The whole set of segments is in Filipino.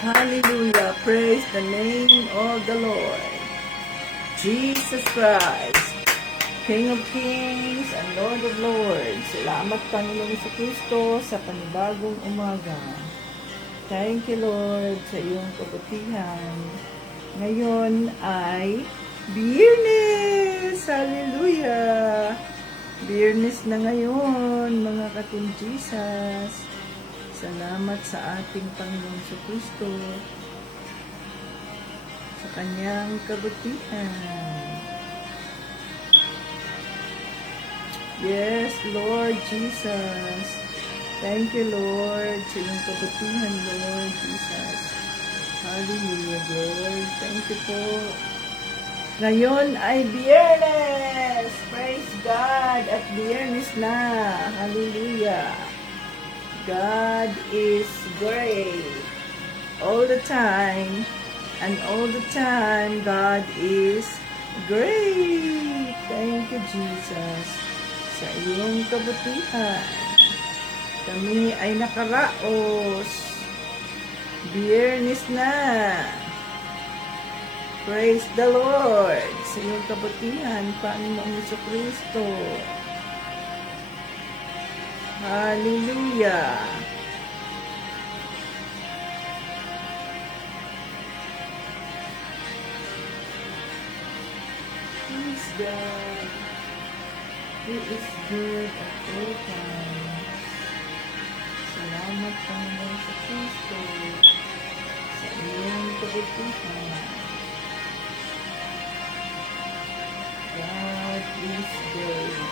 Hallelujah. Praise the name of the Lord. Jesus Christ, King of Kings and Lord of Lords. Salamat Panginoon sa Kristo sa panibagong umaga. Thank you Lord sa iyong kabutihan. Ngayon ay Biyernes. Hallelujah. Biyernes na ngayon mga ka-Team Jesus. Salamat sa ating Panginoon sa Kristo sa kanyang kabutihan. Yes, Lord Jesus. Thank you, Lord, sa iyong kabutihan, Lord Jesus. Hallelujah, Lord. Thank you po. Ngayon ay Biyernes. Praise God. At Biyernes na. Hallelujah. God is great. All the time. And all the time, God is great. Thank you, Jesus. Sa iyong kabutihan. Kami ay nakaraos. Biyernes na. Praise the Lord. Sa iyong kabutihan, Panginoong Jesucristo. Hallelujah. Praise God. He is good at all times. Salamat Panginoon sa Kristo sa iyong kabutihan. God is great.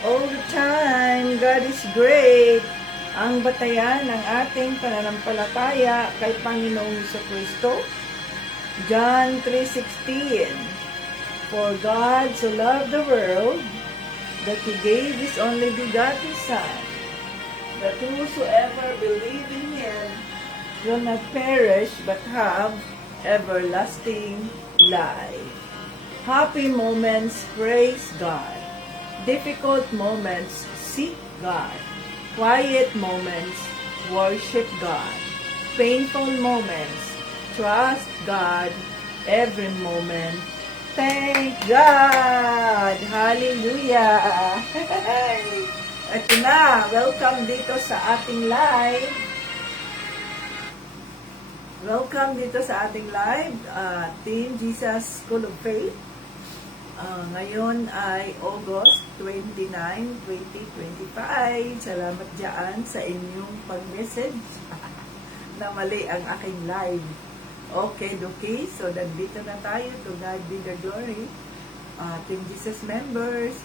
All the time, God is great. Ang batayan ng ating pananampalataya kay Panginoong Jesucristo. John 3:16. For God so loved the world that He gave His only begotten Son, that whosoever believe in Him will not perish but have everlasting life. Happy moments, praise God. Difficult moments, seek God. Quiet moments, worship God. Painful moments, trust God. Every moment, thank God. Hallelujah. Ito na, welcome dito sa ating live. Welcome dito sa ating live, Team Jesus School of Faith. Ngayon ay August 29, 2025. Salamat dyan sa inyong pag-message na mali ang aking live. Okay. So, nandito na tayo. To God be the glory. Team Jesus members,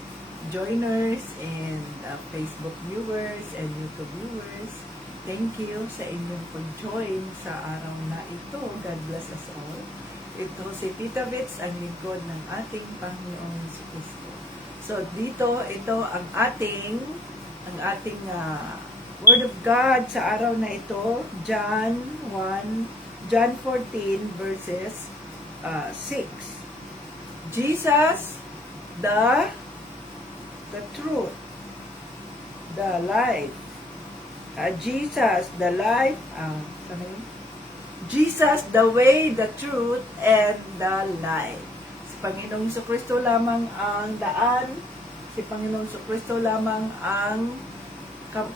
joiners, and Facebook viewers, and YouTube viewers. Thank you sa inyong pag-join sa araw na ito. God bless us all. Ito si Tita Vits, ang lingkod ng ating Panginoong Jesucristo. So ito ang ating Word of God sa araw na ito, John 14 verses 6. Jesus, the truth, the life. Jesus, the life, Jesus, the way, the truth, and the life. Si Panginoong Jesucristo lamang ang daan. Si Panginoong Jesucristo lamang ang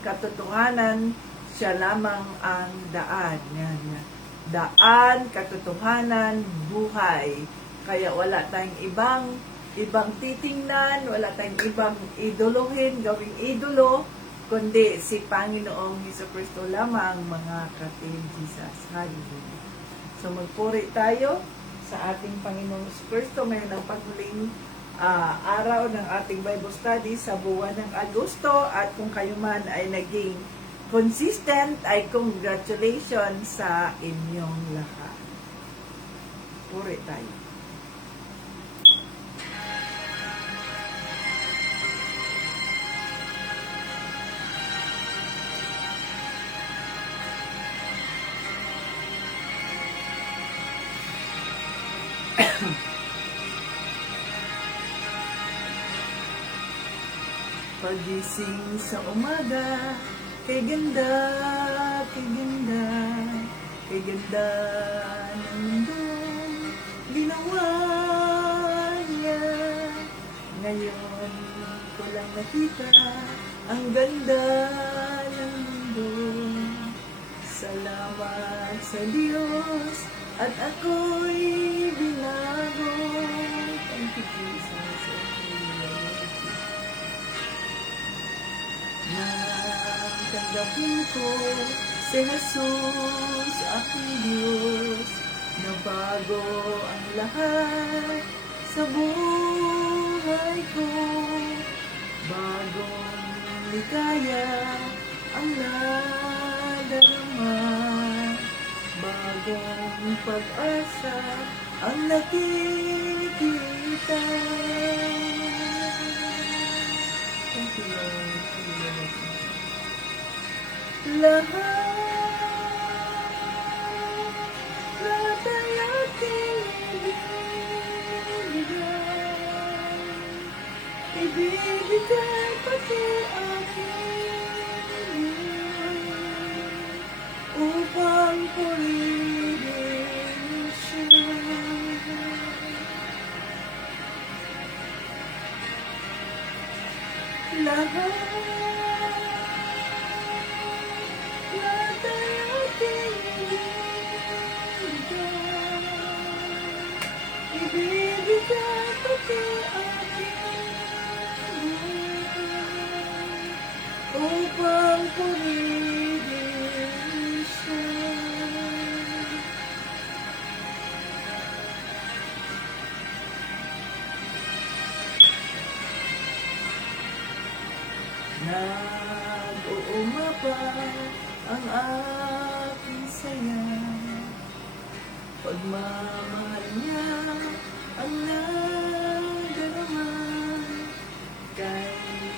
katotohanan. Siya lamang ang daan. Yan. Daan, katotohanan, buhay. Kaya wala tayong ibang titingnan, wala tayong ibang idolohin, gawing idolo, kundi si Panginoong Jesucristo lamang, mga ka-Team Jesus. Hallelujah. So magpuri tayo sa ating Panginoong Jesucristo ngayon ang paghuling araw ng ating Bible study sa buwan ng Agosto, at kung kayo man ay naging consistent, ay congratulations sa inyong lahat. Puri tayo. Pagising sa umaga, kay ganda, Kay ganda ng mundong ginawa niya. Ngayon ko lang nakita ang ganda ng mundo. Salamat sa Diyos at ako'y binago. Thank you, Jesus. Nang tanggapin ko si Jesus, aking Diyos, na bago ang lahat sa buhay ko. Bagong ligaya ang nadarama, bagong pag-asa ang nakikita. Thank you, Lord. Lahat ay aking ibibigay pati aking upang purihin siya. Lahat ay aking ibibigay pati aking upang purihin siya. Nag-uumapa ang aking saya, pagmamahal niya ang nadarama. Kay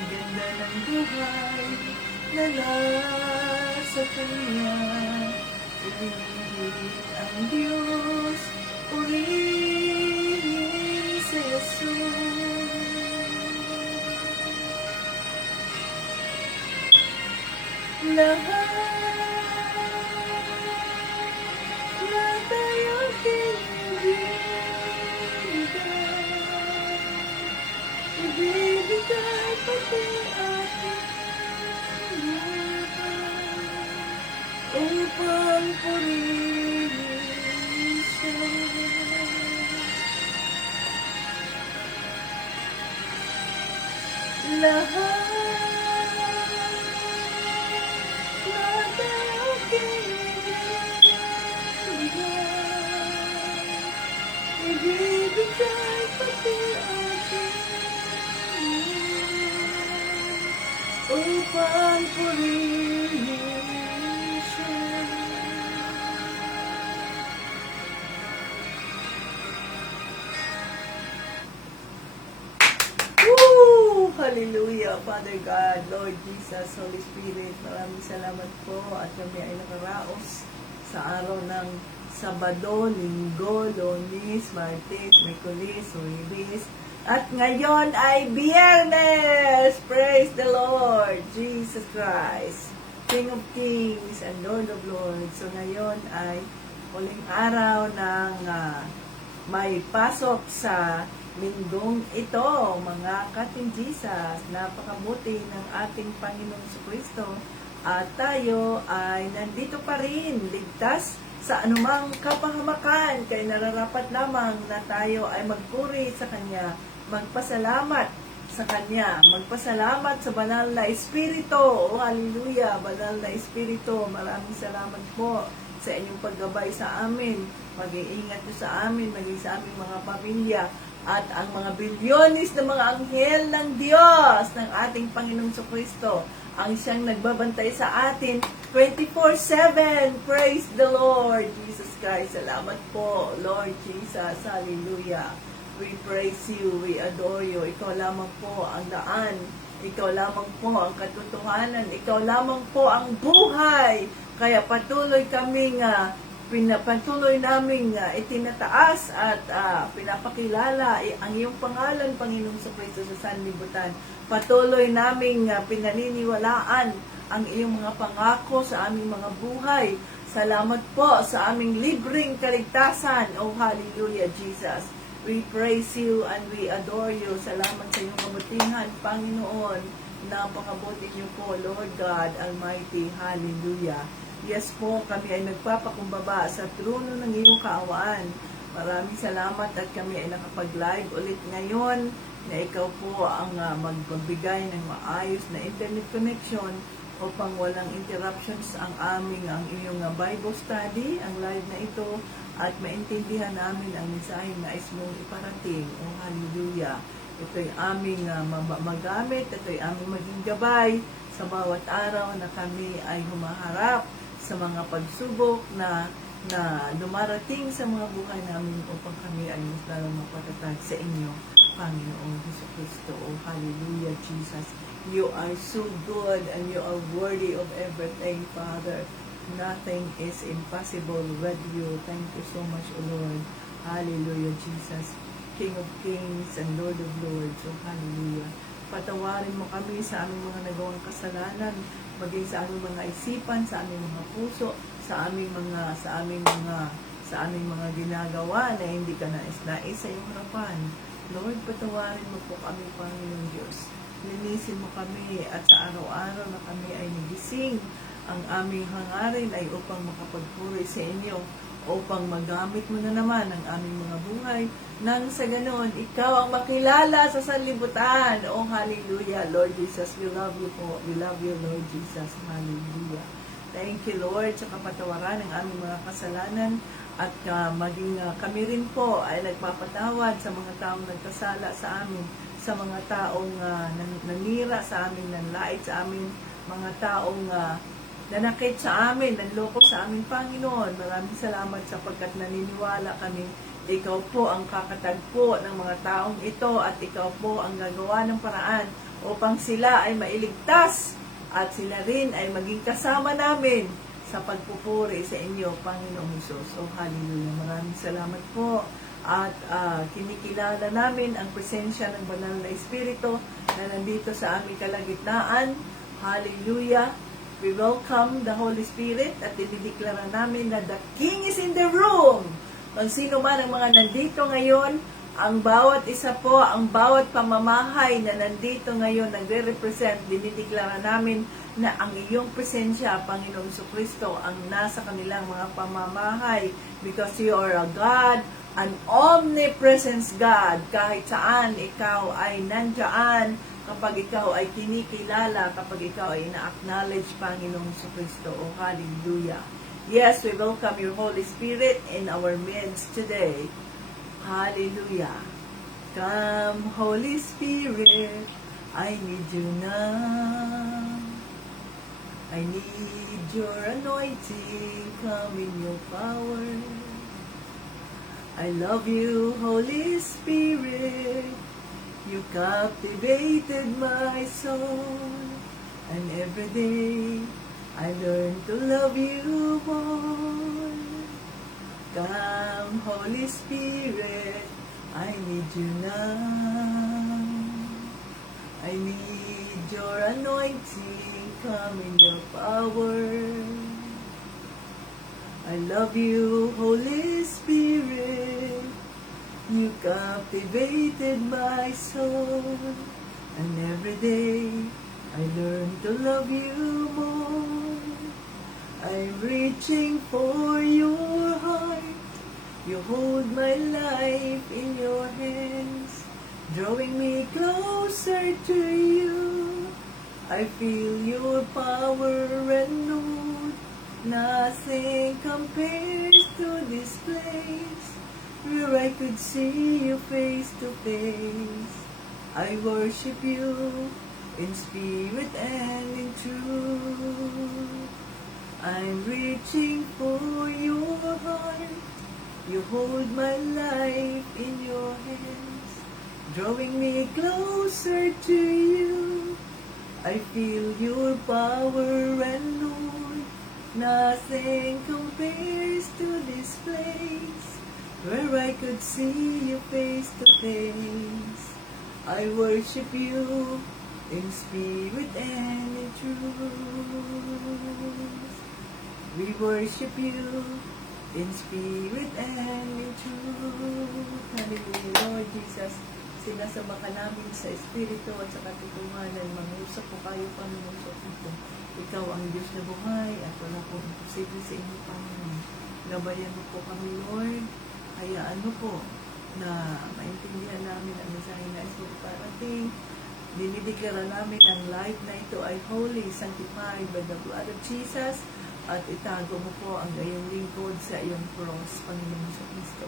ganda ng buhay na nasa kanya, purihin ang Diyos, purihin si Jesus. Lahat ay aking ibibigay pati aking upang purihin siya. Lahat ay aking ibibigay pati aking upang purihin siya. Woo! Hallelujah! Father God, Lord Jesus, Holy Spirit, maraming salamat po at kami ay nakaraos sa araw ng Sabado, Linggo, Lunes, Martes, Miyerkules, Huwebes, at ngayon ay Biyernes! Praise the Lord! Jesus Christ, King of Kings and Lord of Lords. So ngayon ay huling araw ng may pasok sa linggong ito, mga kating Jesus. Napakabuti ng ating Panginoong Jesucristo at tayo ay nandito pa rin, ligtas sa anumang kapahamakan, kaya nararapat lamang na tayo ay magpuri sa Kanya, magpasalamat sa Kanya, magpasalamat sa banal na Espiritu. Oh, hallelujah, banal na Espiritu. Maraming salamat po sa inyong paggabay sa amin, mag-iingat nyo sa amin, maging sa aming mga pamilya, at ang mga bilyonis na mga anghel ng Diyos, ng ating Panginoong Jesucristo, ang siyang nagbabantay sa atin 24/7. Praise the Lord Jesus Christ. Salamat po, Lord Jesus. Hallelujah. We praise you, we adore you. Ikaw lamang po ang daan, ikaw lamang po ang katotohanan, ikaw lamang po ang buhay. Kaya patuloy kaming patuloy naming itinataas at pinapakilala ang iyong pangalan, Panginoong Jesucristo, sa sanlibutan. Patuloy naming pinaniniwalaan ang iyong mga pangako sa aming mga buhay, Salamat po sa aming libreng kaligtasan. Oh, hallelujah, Jesus. We praise you and we adore you. Salamat sa iyong kabutihan, Panginoon. Napakabuti niyo po, Lord God Almighty. Hallelujah. Yes po, kami ay nagpapakumbaba sa trono ng iyong kaawaan. Maraming salamat at kami ay nakapag-live ulit ngayon na ikaw po ang magbigay ng maayos na internet connection upang walang interruptions ang iyong Bible study, ang live na ito, at maintindihan namin ang mensahe na nais mong iparating. Oh, hallelujah. Ito'y aming magamit, ito'y aming maging gabay sa bawat araw na kami ay humaharap sa mga pagsubok na dumarating sa mga buhay namin upang kami ay mas lalong mapatatag sa inyo, Panginoong Jesucristo. Oh, hallelujah, Jesus. You are so good and you are worthy of everything, Father. Nothing is impossible with you. Thank you so much, O Lord. Hallelujah, Jesus. King of kings and Lord of lords. Oh, hallelujah. Patawarin mo kami sa aming mga nagawang kasalanan, maging sa aming mga isipan, sa aming mga puso, sa aming mga ginagawa na hindi ka nais-nais sa iyong harapan. Lord, patawarin mo po kami, Panginoon Diyos. Linisin mo kami at sa araw-araw na kami ay nagising, ang aming hangarin ay upang makapagpuri sa inyo, upang magamit mo na naman ang aming mga buhay, nang sa ganoon, ikaw ang makilala sa sanlibutan. Oh, hallelujah, Lord Jesus, we love you po. We love you, Lord Jesus. Hallelujah. Thank you, Lord, sa kapatawaran ng aming mga kasalanan at maging kami rin po ay nagpapatawad sa mga taong nagkasala sa amin, sa mga taong nanira sa amin, nanlait sa amin, mga taong nanakit sa amin, nanloko sa amin, Panginoon. Maraming salamat sapagkat naniniwala kami, ikaw po ang kakatagpo ng mga taong ito at ikaw po ang gagawa ng paraan upang sila ay mailigtas at sila rin ay maging kasama namin sa pagpupuri sa inyo, Panginoong Hesus. Oh, hallelujah. Maraming salamat po. At kinikilala namin ang presensya ng banal na Espiritu na nandito sa aming kalagitnaan. Hallelujah. We welcome the Holy Spirit at dinideklara namin na the King is in the room. Kung sino man ang mga nandito ngayon, ang bawat isa po, ang bawat pamamahay na nandito ngayon, nagre-represent, dinideklara namin na ang iyong presensya, Panginoong Jesucristo, ang nasa kanilang mga pamamahay because you are a God, an omnipresence God. Kahit saan ikaw ay nandyan, kapag ikaw ay kinikilala, kapag ikaw ay ina-acknowledge, Panginoong Jesucristo. Oh, hallelujah. Yes, we welcome your Holy Spirit in our midst today. Hallelujah. Come, Holy Spirit, I need you now. I need your anointing, come in your power. I love you, Holy Spirit. You captivated my soul. And every day, I learn to love you more. Come, Holy Spirit, I need you now. I need your anointing, come in your power. I love you, Holy Spirit. You captivated my soul. And every day, I learn to love you more. I'm reaching for your heart. You hold my life in your hands, drawing me closer to you. I feel your power renewed. Nothing compares to this place where I could see you face to face. I worship you in spirit and in truth. I'm reaching for your heart. You hold my life in your hands, drawing me closer to you. I feel your power renewed. Nothing compares to this place where I could see you face to face. I worship you in spirit and in truth. We worship you in spirit and in truth. Hallelujah, Lord Jesus. Sinasama ka namin sa espiritu at sa katotohanan. Mangusap po kayo, Panginoon, sa ito. Ikaw ang Diyos na buhay at wala pong imposible sa inyo, Panginoon. Gabayan mo po kami, Lord. Hayaan mo po na maintindihan namin ang mensahe na ito parating. Dinideklara namin ang life na ito ay holy, sanctified by the blood of Jesus. At itago mo po ang iyong lingkod sa iyong cross, Panginoon sa Kristo,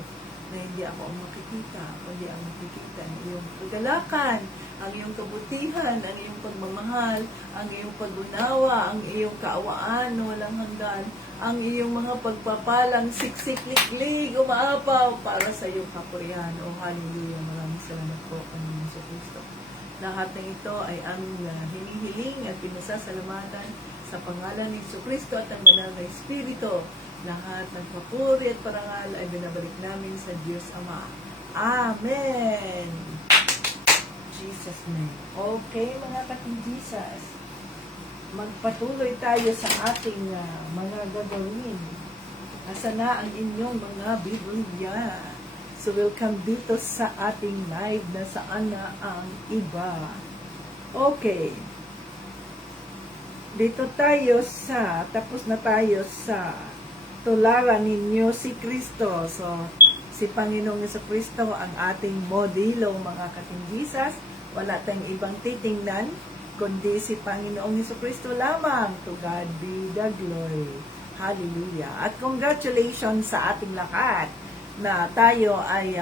na hindi ako ang makikita, kundi ang makikita ang iyong kagalakan, ang iyong kabutihan, ang iyong pagmamahal, ang iyong pag-unawa, ang iyong kaawaan na walang hanggan, ang iyong mga pagpapalang siksik-liklig, umaapaw para sa iyong kapurihan. O hallelujah, maraming salamat po, Panginoon sa Kristo. Lahat ng ito ay aming hinihiling at pinasasalamatan sa pangalan ni Jesucristo at ang banal na Espiritu. Lahat ng papuri at parangal ay binabalik namin sa Diyos Ama. Amen! Jesus' name. Okay, mga ka-Jesus, magpatuloy tayo sa ating mga gagawin. Asa na ang inyong mga Biblia? So, welcome dito sa ating live na saan na ang iba. Okay. Dito tayo tapos na tayo sa tularan ninyo si Kristo. So, si Panginoong Jesucristo ang ating modelo, mga katingisas. Wala tayong ibang titingnan, kundi si Panginoong Jesucristo lamang. To God be the glory. Hallelujah. At congratulations sa ating lahat na tayo ay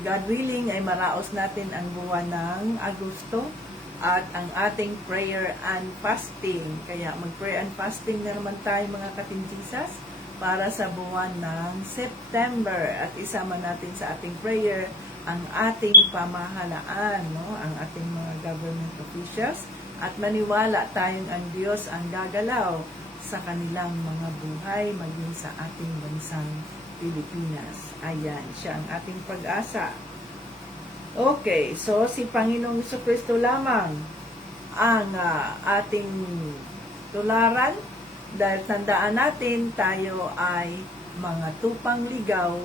God willing ay maraos natin ang buwan ng Agosto at ang ating prayer and fasting. Kaya mag-prayer and fasting na naman tayo, mga katinjisas, para sa buwan ng September, at isama natin sa ating prayer ang ating pamahalaan, no? Ang ating mga government officials, at maniwala tayong ang Diyos ang gagalaw sa kanilang mga buhay, maging sa ating bansang Pilipinas. Ayan, siya ang ating pag-asa. Okay, so si Panginoong Jesucristo lamang ang ating tularan, dahil tandaan natin tayo ay mga tupang ligaw,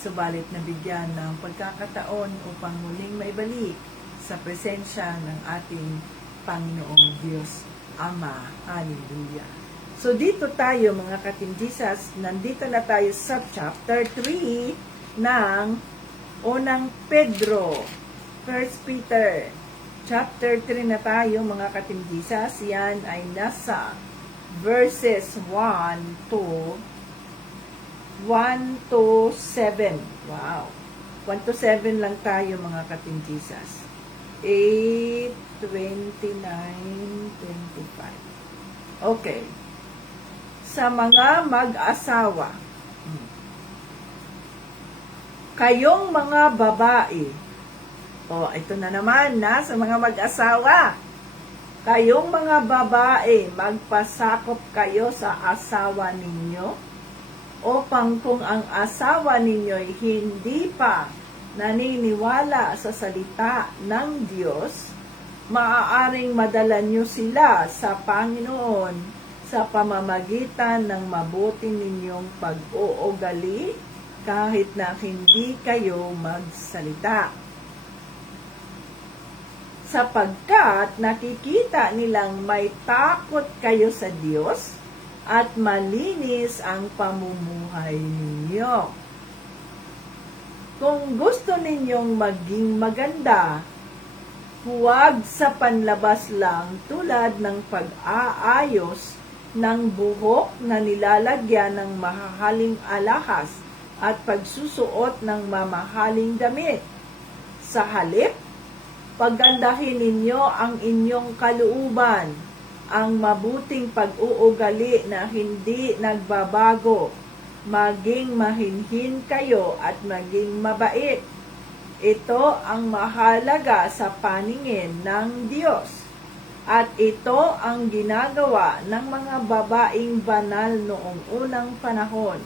subalit nabigyan ng pagkakataon upang muling maibalik sa presensya ng ating Panginoong Diyos Ama. Hallelujah. So, dito tayo, mga katinjisas, nandito na tayo sa chapter 3 ng unang Pedro. 1 Peter. Chapter 3 na tayo, mga katinjisas. Yan ay nasa verses 1 to 7. Wow. 1 to 7 lang tayo, mga katinjisas. 8, 29, 25. Okay. Sa mga mag-asawa, kayong mga babae, ito na naman sa mga mag-asawa, kayong mga babae, magpasakop kayo sa asawa ninyo, upang kung ang asawa ninyo'y hindi pa naniniwala sa salita ng Diyos, maaaring madala nyo sila sa Panginoon sa pamamagitan ng mabuti ninyong pag-uugali kahit na hindi kayo magsalita. Sapagkat nakikita nilang may takot kayo sa Diyos at malinis ang pamumuhay ninyo. Kung gusto ninyong maging maganda, huwag sa panlabas lang tulad ng pag-aayos ng buhok na nilalagyan ng mahahaling alahas at pagsusuot ng mamahaling damit. Sa halip, pagandahin ninyo ang inyong kalooban, ang mabuting pag-uugali na hindi nagbabago, maging mahinhin kayo at maging mabait. Ito ang mahalaga sa paningin ng Diyos. At ito ang ginagawa ng mga babaeng banal noong unang panahon.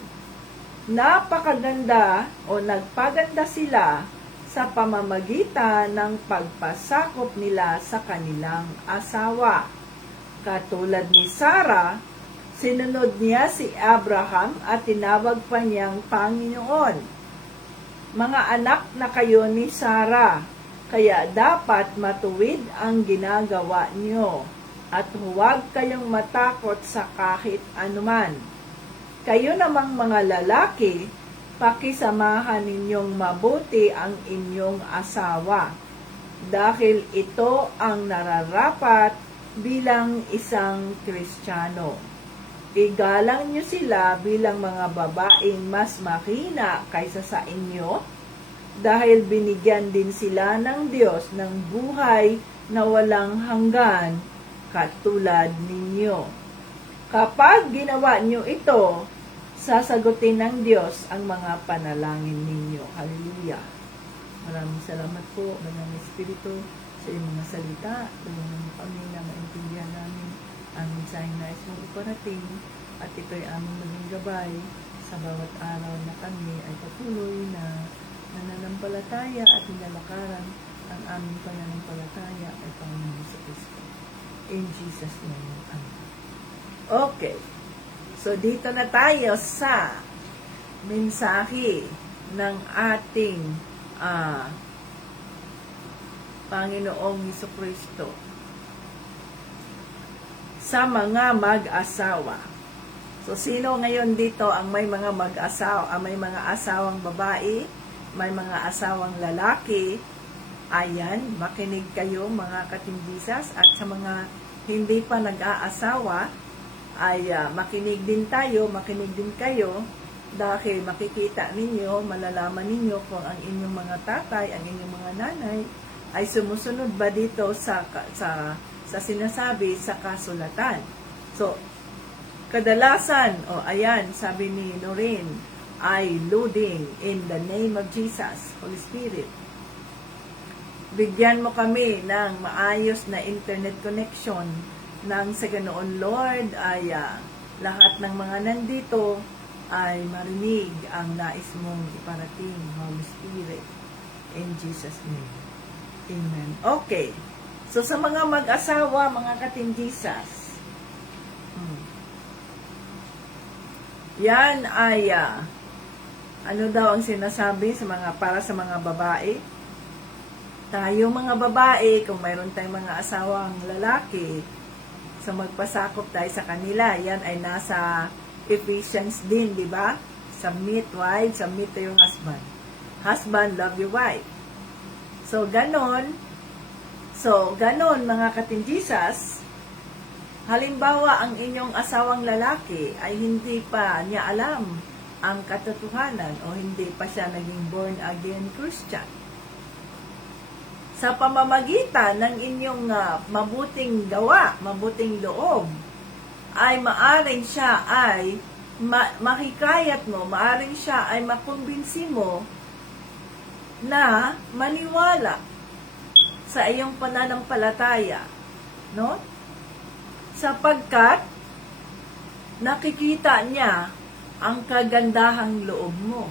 Napakaganda o nagpaganda sila sa pamamagitan ng pagpasakop nila sa kanilang asawa. Katulad ni Sarah Sinunod niya si Abraham at tinawag pa niyang Panginoon. Mga anak na kayo ni Sarah, kaya dapat matuwid ang ginagawa niyo at huwag kayong matakot sa kahit anuman. Kayo namang mga lalaki, pakisamahan ninyong mabuti ang inyong asawa, dahil ito ang nararapat bilang isang Kristiyano. Igalang niyo sila bilang mga babaeng mas mahina kaysa sa inyo, dahil binigyan din sila ng Diyos ng buhay na walang hanggan katulad ninyo. Kapag ginawa niyo ito, sasagutin ng Diyos ang mga panalangin ninyo. Hallelujah! Maraming salamat po, Banal Espiritu, sa iyong mga salita. Tulungan mo kami na maintindihan namin ang mensaheng nais mong iparating, at ito'y aming maging gabay sa bawat araw na kami ay patuloy na nananampalataya at nilalakaran ang aming pananampalataya ay Panginoon sa Kristo. In Jesus' name, Amen. Okay. So, dito na tayo sa mensahe ng ating Panginoong Jesucristo sa mga mag-asawa. So, sino ngayon dito ang may mga mag-asawa, may mga asawang babae, may mga asawang lalaki? Ayan, makinig kayo mga katimbisas, at sa mga hindi pa nag-aasawa, ay makinig din kayo, dahil makikita ninyo, malalaman ninyo kung ang inyong mga tatay, ang inyong mga nanay, ay sumusunod ba dito sa sinasabi sa kasulatan. So, kadalasan, ayan, sabi ni Noreen, ay loading in the name of Jesus, Holy Spirit. Bigyan mo kami ng maayos na internet connection nang sa ganoon, Lord, ay lahat ng mga nandito ay marinig ang nais mong iparating, Holy Spirit. In Jesus' name. Amen. Okay. So, sa mga mag-asawa, mga katinjisas, yan ay, ano daw ang sinasabi para sa mga babae? Tayo mga babae, kung mayroon tayong mga asawang lalaki, so magpasakop tayo sa kanila. Yan ay nasa Ephesians din, di ba? Submit, wife, submit to your husband. Husband, love your wife. So, ganon, mga katinjisas, halimbawa, ang inyong asawang lalaki ay hindi pa niya alam ang katotohanan o hindi pa siya naging born-again Christian. Sa pamamagitan ng inyong mabuting gawa, mabuting loob, ay maaring siya ay makikayat mo, maaring siya ay makumbinsi mo na maniwala sa iyong pananampalataya, no? Sapagkat nakikita niya ang kagandahang loob mo.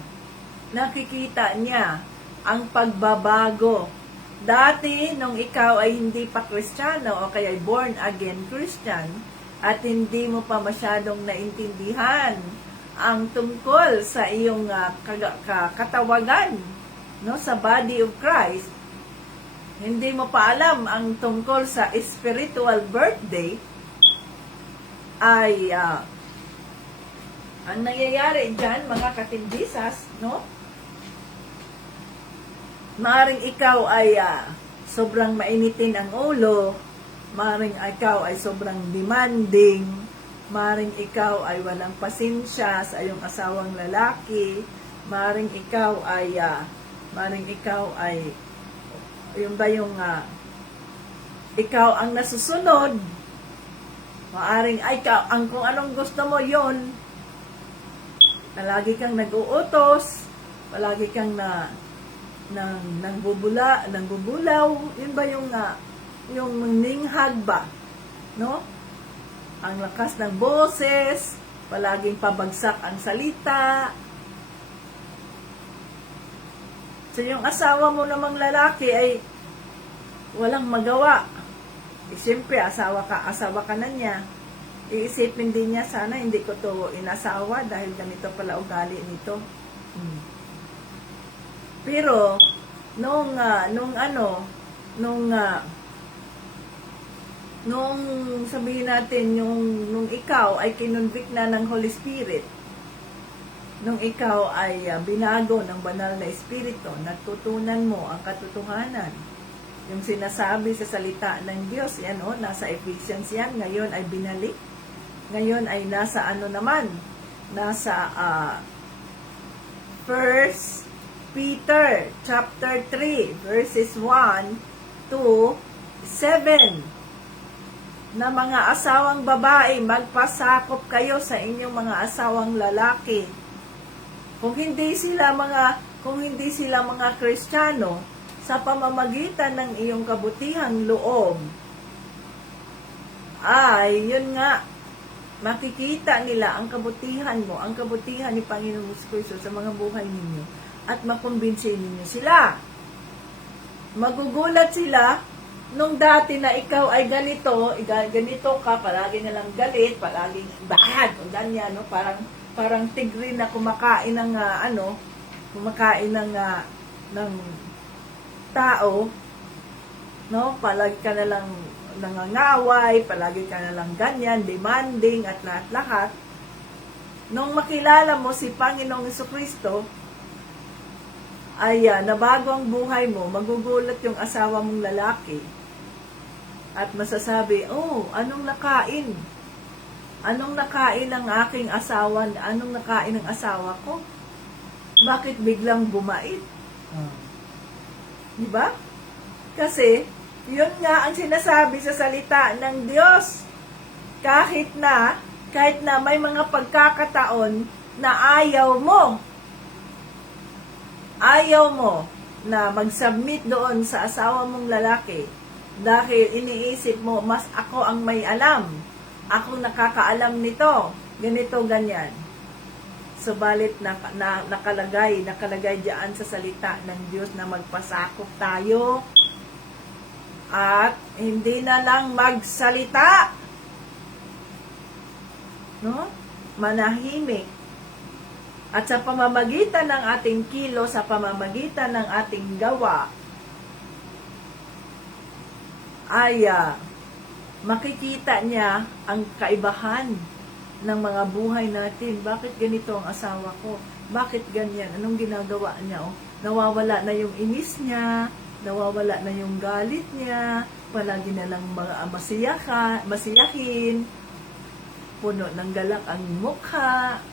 Nakikita niya ang pagbabago. Dati, nung ikaw ay hindi pa Kristiyano o kaya born again Christian, at hindi mo pa masyadong naintindihan ang tungkol sa iyong katawagan, no, sa body of Christ, hindi mo pa alam ang tungkol sa spiritual birthday, ay ang nangyayari dyan, mga katimbisas, no? Maaring ikaw ay sobrang mainitin ang ulo, maaring ikaw ay sobrang demanding, maaring ikaw ay walang pasensya sa iyong asawang lalaki, maaring ikaw ay yung ba yung ikaw ang nasusunod, maaring ikaw ang kung anong gusto mo yon, palagi kang nag-uutos, palagi kang nangbubulaw, yun ba yung ninghag ba, no? Ang lakas ng boses, palaging pabagsak ang salita. So, yung asawa mo namang lalaki ay walang magawa. Siyempre, asawa ka na niya. Iisipin din niya, sana hindi ko to inasawa dahil ganito pala ugali nito. Pero, nung sabihin natin, nung ikaw ay kinonvict na ng Holy Spirit, nung ikaw ay binago ng banal na Espiritu, natutunan mo ang katotohanan. Yung sinasabi sa salita ng Diyos, yan nasa Ephesians yan, ngayon ay binalik. Ngayon ay nasa nasa 1 Peter chapter 3 verses 1 to 7. Na mga asawang babae, magpasakop kayo sa inyong mga asawang lalaki. Kung hindi sila mga Kristiyano, sa pamamagitan ng iyong kabutihang loob, ay yun nga, makikita nila ang kabutihan mo, ang kabutihan ni Panginoong Kristo sa mga buhay ninyo, at makumbinsin ninyo sila. Magugulat sila nung dati na ikaw ay ganito ka, palagi na lang galit, palagi bad, o ganyan, no? Parang tigre na kumakain ng ng tao, no? Palagi ka na lang nangangaway, palagi ka na lang ganyan, demanding at lahat-lahat. Nung makilala mo si Panginoong Jesucristo, ay nabago ang buhay mo, magugulat yung asawa mong lalaki at masasabi, anong nakain? Anong nakain ng aking asawa? Anong nakain ng asawa ko? Bakit biglang bumait? Diba? Kasi, yun nga ang sinasabi sa salita ng Diyos. Kahit na may mga pagkakataon na ayaw mo na mag-submit doon sa asawa mong lalaki dahil iniisip mo, mas ako ang may alam. Ako nakakaalam nito. Ganito, ganyan. Subalit nakalagay diyan sa salita ng Diyos na magpasakop tayo at hindi na lang magsalita, no? Manahimik. At sa pamamagitan ng ating kilo, sa pamamagitan ng ating gawa, ay makikita niya ang kaibahan ng mga buhay natin. Bakit ganito ang asawa ko? Bakit ganyan? Anong ginagawa niya? Nawawala na yung inis niya, nawawala na yung galit niya, palagi na lang masiyahin, puno ng galak ang mukha,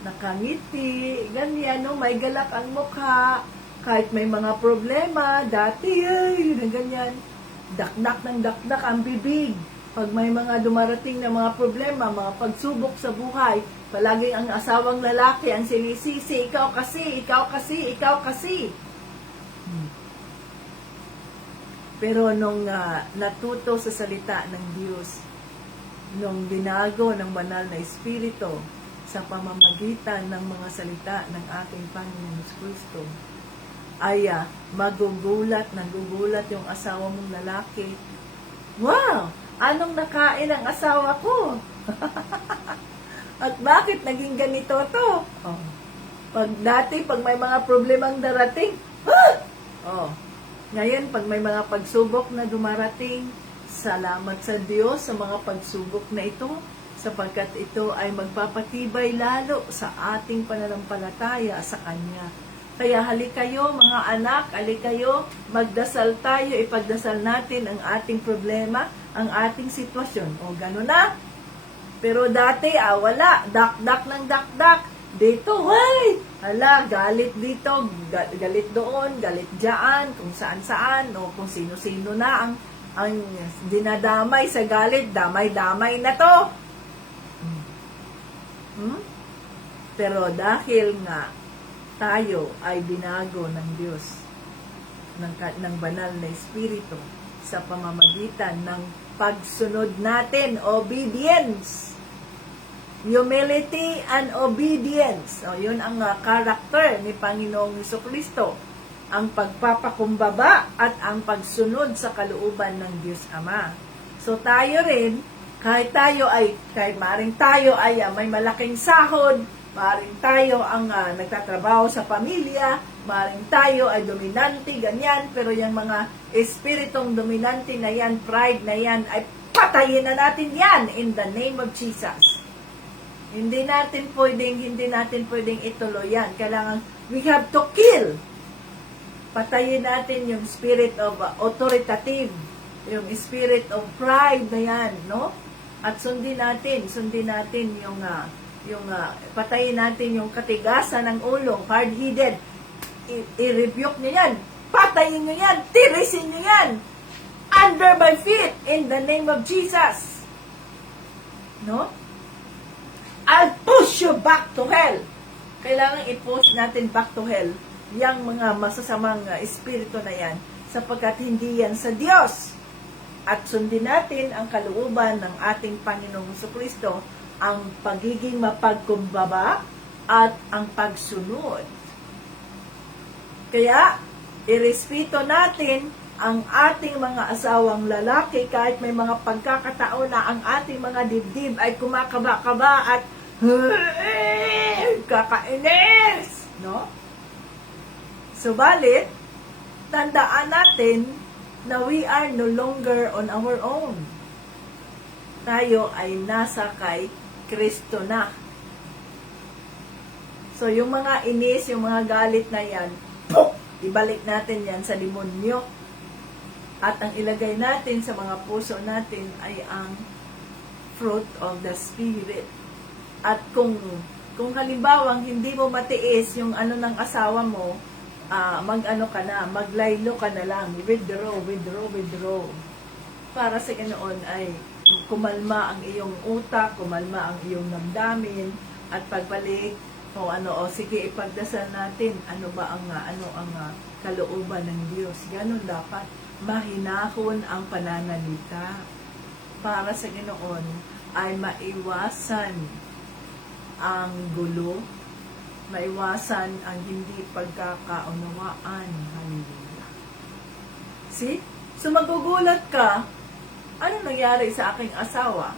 nakangiti, ganyan, no? May galak ang mukha, kahit may mga problema, dati, ganyan, dakdak ng dakdak ang bibig. Pag may mga dumarating na mga problema, mga pagsubok sa buhay, palaging ang asawang lalaki ang sinisisi, ikaw kasi. Pero nung natuto sa salita ng Diyos, nung binago ng banal na Espiritu sa pamamagitan ng mga salita ng ating Panginoon Kristo, ay nagugulat yung asawa mong lalaki. Wow! Anong nakain ang asawa ko? At bakit naging ganito to? Pag may mga problemang darating, ngayon, pag may mga pagsubok na dumarating, salamat sa Diyos sa mga pagsubok na ito, sapagkat ito ay magpapatibay lalo sa ating pananampalataya sa Kanya. Kaya halikayo mga anak, halikayo, magdasal tayo, ipagdasal natin ang ating problema, ang ating sitwasyon. Gano'n na. Pero dati, wala. Dakdak ng dakdak. Dito, galit dito, galit doon, galit dyan, kung saan-saan, o kung sino-sino na ang dinadamay sa galit, damay-damay na to. Pero dahil nga, tayo ay binago ng Diyos, ng banal na Espiritu, sa pamamagitan ng pagsunod natin, obedience. Humility and obedience. Yun ang karakter ni Panginoong Jesucristo. Ang pagpapakumbaba at ang pagsunod sa kalooban ng Diyos Ama. So tayo rin, kahit maring tayo ay may malaking sahod, maring tayo ang nagtatrabaho sa pamilya, maring tayo ay dominante, ganyan, pero yung mga espiritong dominante na yan, pride na yan, ay patayin na natin yan in the name of Jesus. Hindi natin pwedeng ituloy yan. Kailangan, we have to kill. Patayin natin yung spirit of authoritative, yung spirit of pride na yan, no? At sundin natin yung patayin natin yung katigasan ng ulo, hard-headed. I-rebuke nyo yan. Patayin nyo yan. Tirisin nyo yan. Under my feet in the name of Jesus. No? I'll push you back to hell. Kailangan i-push natin back to hell yung mga masasamang espiritu na yan sapagkat hindi yan sa Diyos. At sundin natin ang kalooban ng ating Panginoong Jesucristo, ang pagiging mapagkumbaba at ang pagsunod. Kaya, irespeto natin ang ating mga asawang lalaki kahit may mga pagkakataon na ang ating mga dibdib ay kumakaba-kaba at kakainis, no? Subalit, tandaan natin na we are no longer on our own. Tayo ay nasa kay Kristo na. So, yung mga inis, yung mga galit na yan, ibalik natin yan sa demonyo. At ang ilagay natin sa mga puso natin ay ang fruit of the Spirit. At kung halimbawang hindi mo matiis yung ano ng asawa mo, maglaylo ka na lang, withdraw. Para sa ganoon ay kumalma ang iyong utak, kumalma ang iyong damdamin, at pagbalik, sige, ipagdasal natin, ano ang kalooban ng Diyos. Ganon dapat, mahinahon ang pananalita. Para sa ganoon ay maiwasan ang gulo, maiwasan ang hindi pagkakaunawaan. Hallelujah. See? So magugulat ka, ano nangyari sa aking asawa?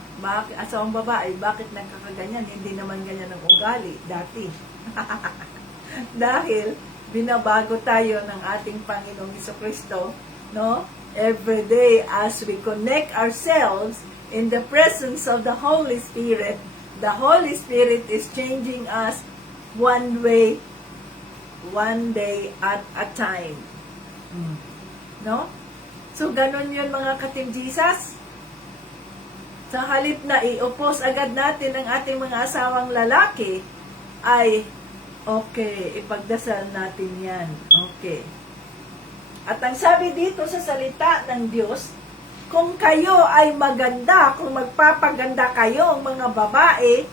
Asawang babae, bakit nagkakaganyan? Hindi naman ganyan ang ugali dati. Dahil binabago tayo ng ating Panginoong Jesucristo, no? Every day as we connect ourselves in the presence of the Holy Spirit, the Holy Spirit is changing us one day at a time. No? So, ganun yun mga ka-Team Jesus. Sa halip na i-oppose agad natin ang ating mga asawang lalaki, ay, okay, ipagdasal natin yan. Okay. At ang sabi dito sa salita ng Diyos, kung kayo ay maganda, kung magpapaganda kayo ang mga babae,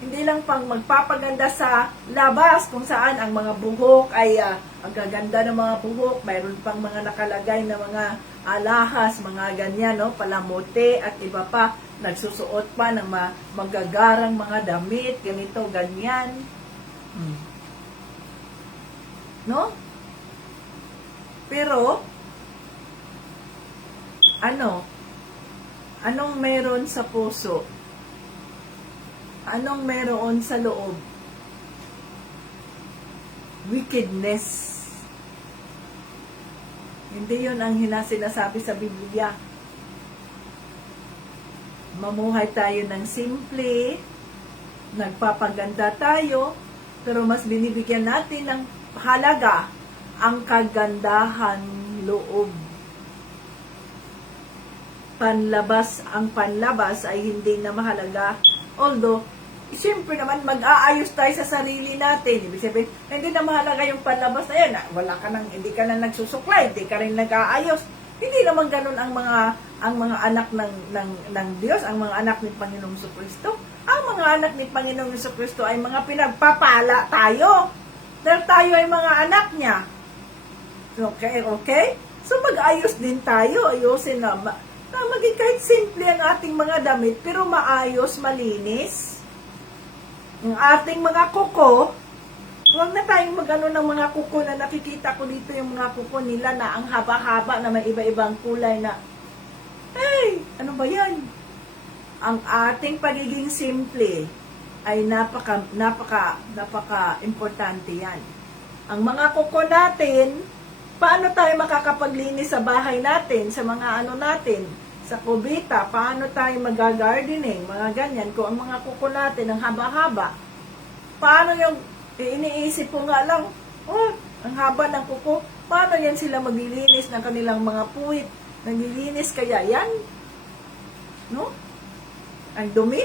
hindi lang pang magpapaganda sa labas, kung saan ang mga buhok ay ang gaganda ng mga buhok, mayroon pang mga nakalagay na mga alahas, mga ganyan, no? Palamote at iba pa, nagsusuot pa ng magagarang mga damit, ganito, ganyan. No? Pero, anong meron sa puso? Anong meron sa loob? Wickedness. Hindi yun ang sinasabi sa Biblia. Mamuhay tayo ng simple, nagpapaganda tayo, pero mas binibigyan natin ng halaga ang kagandahan loob. Ang panlabas ay hindi na mahalaga. Although, siyempre naman, mag-aayos tayo sa sarili natin. Ibig sabihin, hindi na mahalaga yung panlabas na yan. Hindi ka na nagsusuklay, hindi ka rin nag-aayos. Hindi naman ganun ang mga anak ng Diyos, ang mga anak ni Panginoong Jesucristo. Ang mga anak ni Panginoong Jesucristo ay mga pinagpapala tayo. Dahil tayo ay mga anak niya. Okay? So, mag-ayos din tayo. Ayusin na maging kahit simple ang ating mga damit, pero maayos, malinis. Ang ating mga kuko, huwag na tayong magano ng mga kuko na nakikita ko dito yung mga kuko nila na ang haba-haba na may iba-ibang kulay na, hey, ano ba yan? ang ating pagiging simple ay napaka importante yan. Ang mga kuko natin, paano tayo makakapaglinis sa bahay natin, sa mga ano natin, sa kubita, paano tayo mag-gardening, mga ganyan, kung ang mga kuko natin ang haba-haba, paano yung, iniisip ko nga lang, ang haba ng kuko, paano yan sila maglilinis ng kanilang mga puwit, naglilinis kaya yan? No? Ang dumi?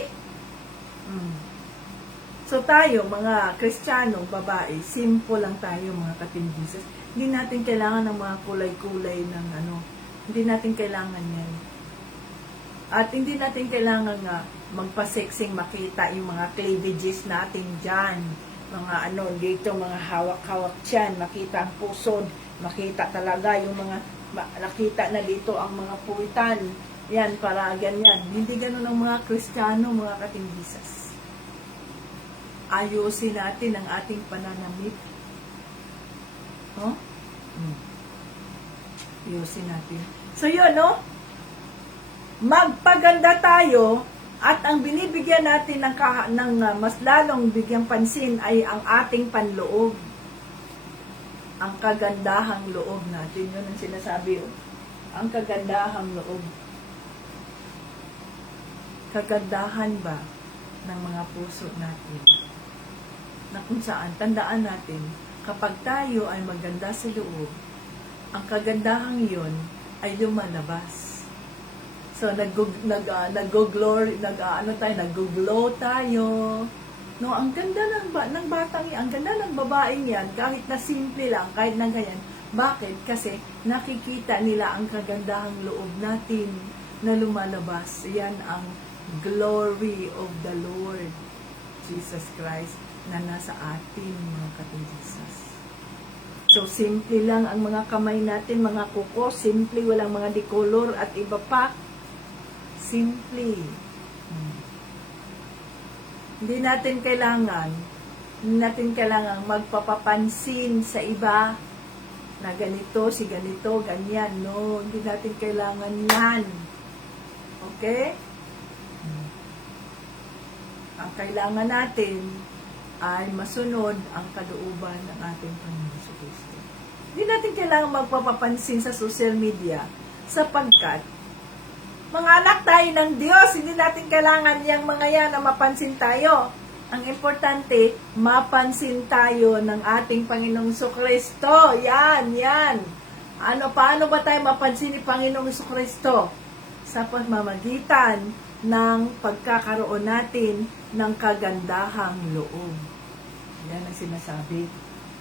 So tayo, mga Kristiyano, babae, simple lang tayo, mga katindises. Hindi natin kailangan ng mga kulay-kulay ng ano. Hindi natin kailangan yan. At hindi natin kailangan nga magpa-sexing makita yung mga cleavages natin dyan. Mga ano, dito, mga hawak-hawak dyan. Makita ang pusod. Makita talaga yung mga, nakita na dito ang mga puwitan. Yan, para ganyan. Hindi ganun ang mga Kristiyano, mga katindisas. Ayusin natin ang ating pananamit. No? Ayusin natin. So yun, no? Magpaganda tayo at ang binibigyan natin ng mas lalong bigyang pansin ay ang ating panloob. Ang kagandahang loob natin. Yun ang sinasabi. Ang kagandahang loob. Kagandahan ba ng mga puso natin? Na kung saan, tandaan natin, kapag tayo ay maganda sa loob, ang kagandahang yun ay lumalabas. So, nag-glow tayo. No, ang ganda ng batang yan, ang ganda ng babaeng yan, kahit na simple lang, kahit na ganyan. Bakit? Kasi nakikita nila ang kagandahang loob natin na lumalabas. Yan ang glory of the Lord Jesus Christ na nasa atin, mga katindisas. So, simple lang ang mga kamay natin, mga kuko, simple, walang mga decolor at iba pa. Simple. Hindi natin kailangan magpapapansin sa iba na ganito, si ganito, ganyan. No, hindi natin kailangan yan. Okay? Ang kailangan natin ay masunod ang kalooban ng ating Panginoon Jesucristo. Hindi natin kailangan magpapapansin sa social media sapagkat mga anak tayo ng Diyos, hindi natin kailangan yung mga yan na mapansin tayo. Ang importante, mapansin tayo ng ating Panginoong Jesucristo. Yan. Paano ba tayo mapansin ni Panginoong Jesucristo? Sa pamamagitan ng pagkakaroon natin ng kagandahang loob. Yan ang sinasabi.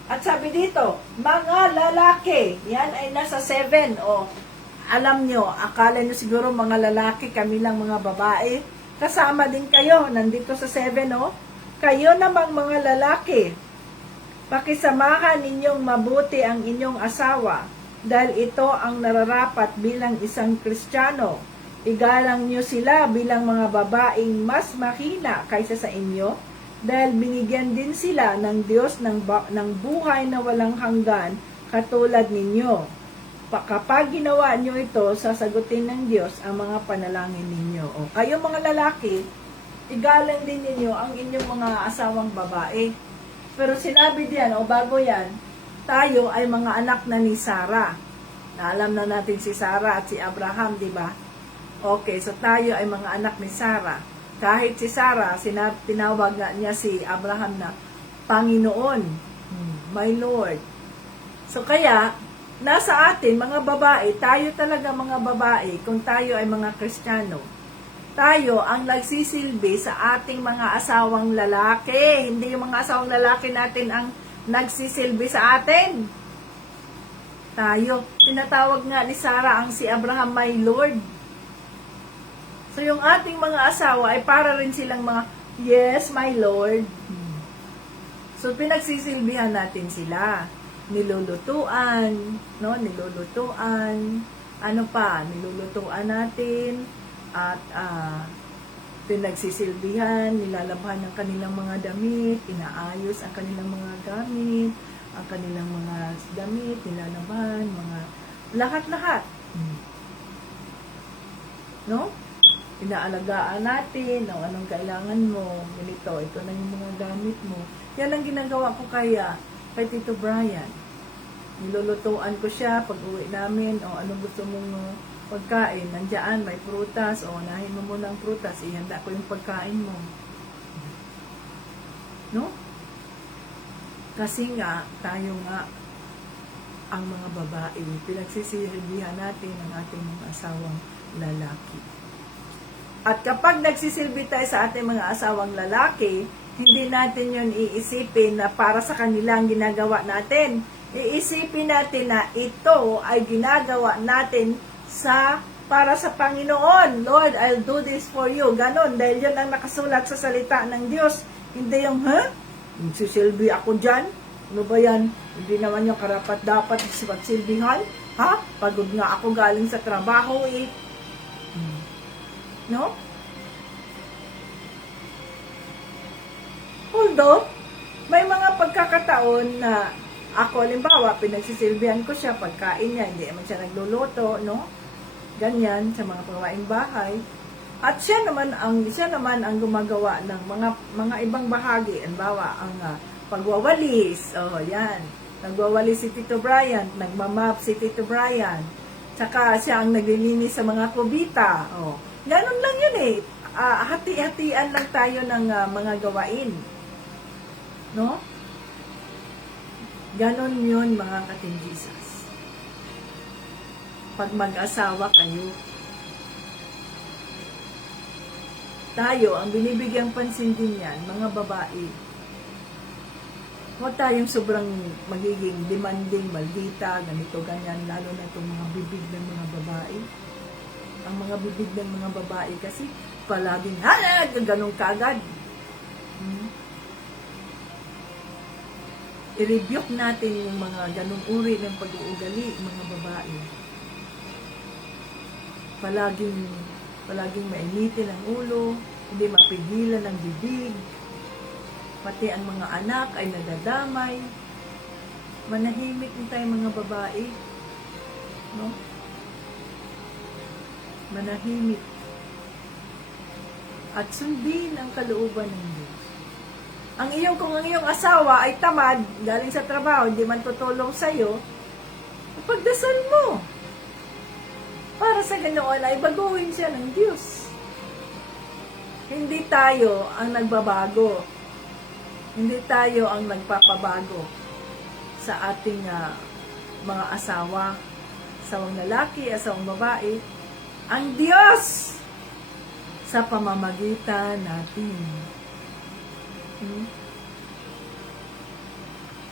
At sabi dito, mga lalaki, yan ay nasa 7. Alam nyo, akala nyo siguro mga lalaki, kami lang mga babae. Kasama din kayo, nandito sa 7, Kayo namang mga lalaki, pakisamahan ninyong mabuti ang inyong asawa, dahil ito ang nararapat bilang isang Kristiyano. Igalang nyo sila bilang mga babaeng mas mahina kaysa sa inyo, dahil binigyan din sila ng Diyos ng buhay na walang hanggan katulad ninyo. Kapag ginawa nyo ito, sasagutin ng Diyos ang mga panalangin ninyo. O kayo mga lalaki, igalang din ninyo ang inyong mga asawang babae. Pero sinabi diyan, bago yan, tayo ay mga anak na ni Sarah. Alam na natin si Sarah at si Abraham, di ba? Okay, so tayo ay mga anak ni Sarah. Kahit si Sarah, tinawag nga niya si Abraham na Panginoon, my Lord. So kaya, nasa atin, mga babae, tayo talaga mga babae, kung tayo ay mga Kristiyano, tayo ang nagsisilbi sa ating mga asawang lalaki. Hindi yung mga asawang lalaki natin ang nagsisilbi sa atin. Tayo. Tinatawag nga ni Sarah ang si Abraham, my Lord. So yung ating mga asawa ay para rin silang mga, yes, my Lord. So pinagsisilbihan natin sila. Nilulutuan, nilulutuan natin, at pinagsisilbihan, nilalabhan ng kanilang mga damit, inaayos ang kanilang mga gamit, ang kanilang mga damit, nilalabhan, mga lahat-lahat. No? inaalagaan natin, o anong kailangan mo, ganito, ito na yung mga gamit mo. Yan ang ginagawa ko kay Tito Brian. Nilulutuan ko siya pag uwi namin, o anong gusto mong pagkain, nandiyan, may prutas, o unahin mo muna ang prutas, ihanda ko yung pagkain mo. No? Kasi nga, tayo nga, ang mga babae, pinagsisilihan natin ang ating mga asawang lalaki. At kapag nagsisilbi tayo sa ating mga asawang lalaki, hindi natin yun iisipin na para sa kanilang ginagawa natin. Iisipin natin na ito ay ginagawa natin para sa Panginoon. Lord, I'll do this for you. Ganon, dahil yun ang nakasulat sa salita ng Diyos. Hindi yung, magsisilbi ako dyan? Ano ba yan? Hindi naman yung karapat dapat magsilbihan? Ha? Pagod nga ako galing sa trabaho eh. No? Although, may mga pagkakataon na ako, halimbawa, pinagsisilbihan ko siya, pagkain niya, hindi naman siya nagluluto, no? Ganyan, sa mga pagawaing bahay. At siya naman ang gumagawa ng mga ibang bahagi. Halimbawa, ang pagwawalis. Oh, yan. Nagwawalis si Tito Brian, nagmamap si Tito Brian. Tsaka siya ang naglilinis sa mga kubita. Oh. Ganon lang yun eh. Hati-hatian lang tayo ng mga gawain. No? Ganon yun, mga ka-Team Jesus. Pag mag-asawa kayo, tayo, ang binibigyang pansin din yan, mga babae. Huwag tayong sobrang magiging demanding, maldita, ganito, ganyan, lalo na itong mga bibig ng mga babae. Ang mga bibig ng mga babae kasi palaging, ganun kagad. I-rebuke natin yung mga ganung uri ng pag-uugali, mga babae. Palaging mainitin ang ulo, hindi mapigilan ang bibig, pati ang mga anak ay nadadamay. Manahimik din tayo mga babae, no? Manahimik. At sundin ang kalooban ng Diyos. Kung ang iyong asawa ay tamad, galing sa trabaho, hindi man tutulong sa'yo, pagdasal mo. Para sa ganoon ay baguhin siya ng Diyos. Hindi tayo ang nagbabago. Hindi tayo ang nagpapabago sa ating mga asawa, asawang lalaki, asawang babae. Ang Diyos sa pamamagitan natin.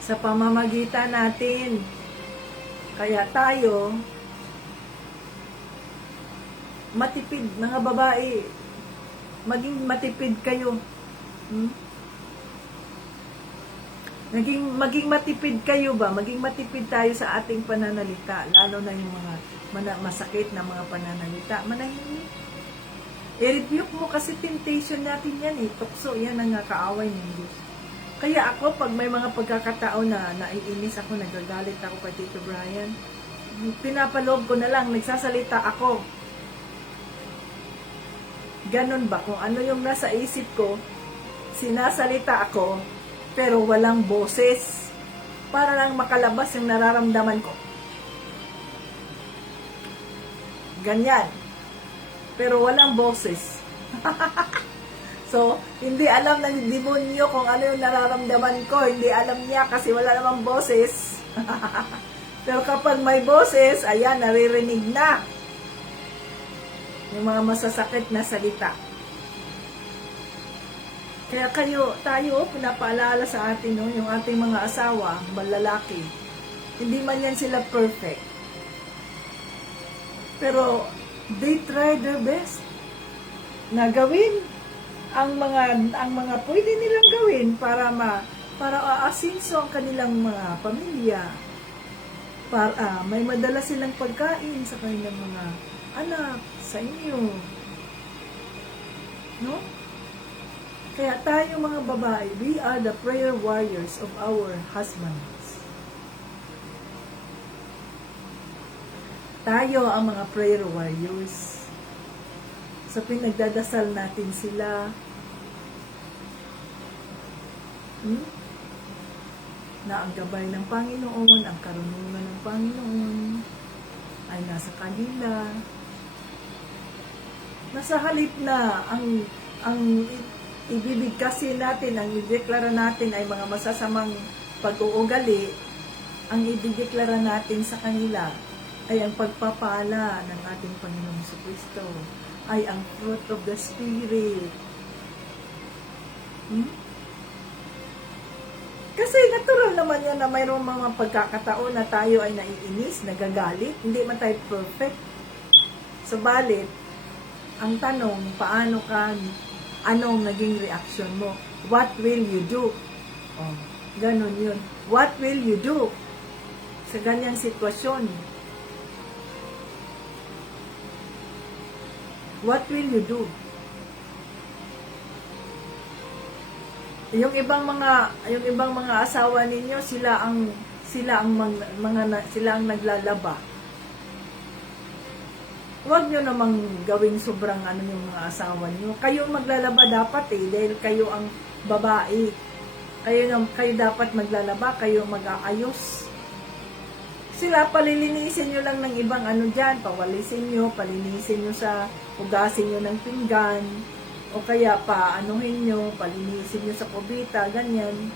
Sa pamamagitan natin. Kaya tayo, matipid, mga babae, maging matipid kayo. Maging matipid kayo ba? Maging matipid tayo sa ating pananalita, lalo na yung mga masakit na mga pananalita. Manahimik. I-rebuke mo kasi temptation natin yan eh. Tukso, yan ang kaaway ng Diyos. Kaya ako, pag may mga pagkakataon na naiinis ako, nagagalit ako kay Tito Brian, pinapaloob ko na lang, nagsasalita ako. Ganun ba? Kung ano yung nasa isip ko, sinasalita ako, pero walang boses. Para lang makalabas yung nararamdaman ko. Ganyan. Pero walang boses. So, hindi alam ng demonyo kung ano yung nararamdaman ko. Hindi alam niya kasi wala namang boses. Pero kapag may boses, ayan, naririnig na yung mga masasakit na salita. Kaya tayo, pinapaalala sa atin, no, yung ating mga asawa, malalaki. Hindi man yan sila perfect. Pero, they try their best na gawin ang mga pwede nilang gawin para aasinso ang kanilang mga pamilya. May madala silang pagkain sa kanilang mga anak, sa inyo. No? Kaya tayo mga babae, we are the prayer warriors of our husbands. Tayo ang mga prayer warriors Sa pinagdadasal natin sila. Na ang gabay ng Panginoon, ang karunungan ng Panginoon ay nasa kanila. Nasa halip na ang ibibigkasin natin, ang ideklara natin ay mga masasamang pag-uugali, ang ideklara natin sa kanila ay ang pagpapala ng ating Panginoong Jesucristo, ay ang fruit of the Spirit. Kasi natural naman yan na mayroong mga pagkakataon na tayo ay naiinis, nagagalit, hindi man tayo perfect. Subalit, ang tanong, anong naging reaction mo? What will you do? Oh, ganun yun. What will you do sa ganyang sitwasyon? What will you do? Yung ibang mga asawa ninyo, sila ang naglalaba. Huwag nyo namang gawing sobrang yung mga asawa nyo. Kayo maglalaba dapat dahil kayo ang babae. Kayo dapat maglalaba, kayo mag-aayos. Sila, palilinisin nyo lang ng ibang dyan, pawalisin nyo, palinisin nyo hugasin nyo ng pinggan, o kaya paanuhin nyo, palinisin nyo sa kubita, ganyan.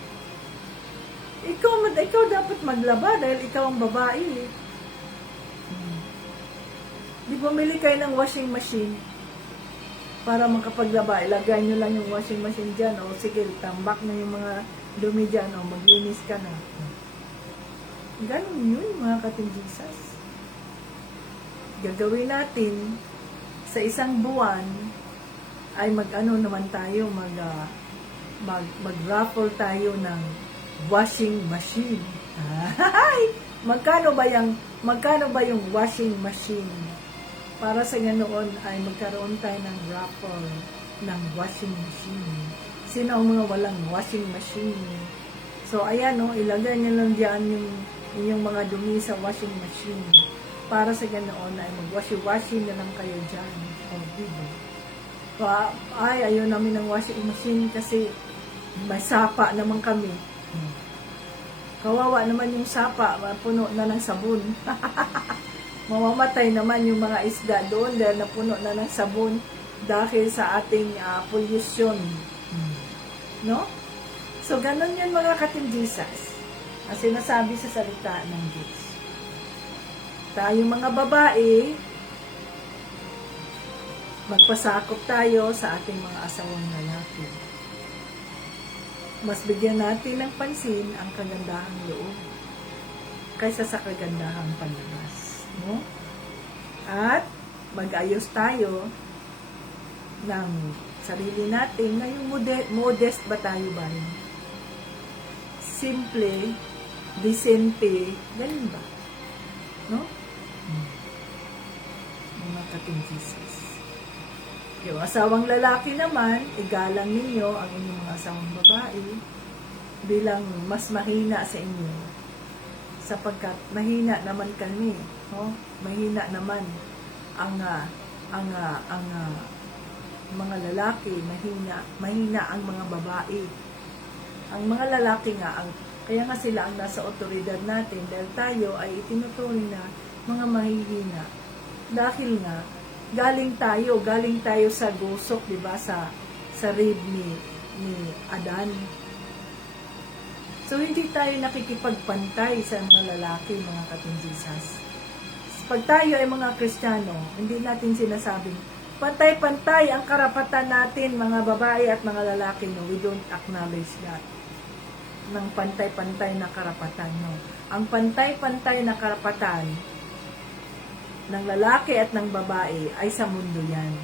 Ikaw dapat maglaba dahil ikaw ang babae. Di bumili kayo ng washing machine para makapaglaba. Ilagay nyo lang yung washing machine dyan, o sige, tambak na yung mga dumi dyan, o maglinis ka na. Ganun yun, mga katinjisas. Gagawin natin sa isang buwan ay mag-raffle tayo ng washing machine. Magkano ba yung washing machine? Para sa ganoon ay magkaroon tayo ng raffle ng washing machine. Sino ang mga walang washing machine? So ayan, ilagay niyo lang diyan yung inyong mga dumi sa washing machine. Para sa ganoon ay mag-washi-washi na lang kayo dyan. O, diba? Ayaw namin ng washing machine kasi may sapa naman kami. Kawawa naman yung sapa, puno na ng sabon. Mamamatay naman yung mga isda doon dahil napuno na ng sabon dahil sa ating pollution. No? So, ganun yun mga katinjisas. Ang sinasabi sa salita ng Diyos. Tayong mga babae, magpasakop tayo sa ating mga asawang lalaki. Mas bigyan natin ng pansin ang kagandahang loob kaysa sa kagandahang panlabas. No? At mag-ayos tayo ng sarili natin na yung modest ba tayo ba rin? Simple, decente, ganun ba? No? Mga katinjisas. Yung asawang lalaki naman, igalang ninyo ang inyong mga asawang babae bilang mas mahina sa inyo. Sapagkat mahina naman kami, no? Mahina naman ang mga lalaki, mahina ang mga babae. Ang mga lalaki nga, kaya nga sila ang nasa otoridad natin dahil tayo ay itinuturing na mga mahihina. Dahil nga, galing tayo sa gusok, di ba, sa rib ni Adan. So, hindi tayo nakikipagpantay sa mga lalaki, mga katinjisas. Pag tayo ay mga Kristiyano, hindi natin sinasabing, pantay-pantay ang karapatan natin, mga babae at mga lalaki, no? We don't acknowledge that. Ng pantay-pantay na karapatan, no? Ang pantay-pantay na karapatan ng lalaki at ng babae ay sa mundo yan.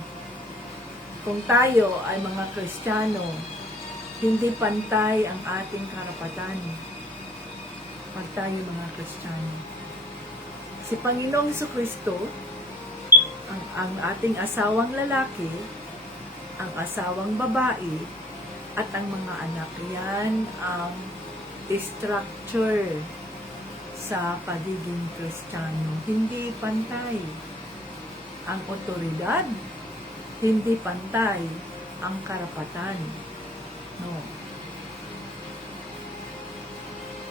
Kung tayo ay mga Kristiyano, hindi pantay ang ating karapatan pag tayo mga Kristiyano. Si Panginoong Jesucristo, ang ating asawang lalaki, ang asawang babae, at ang mga anak, yan ang structure sa pagiging Kristiyano. Hindi pantay ang otoridad Hindi pantay ang karapatan. No.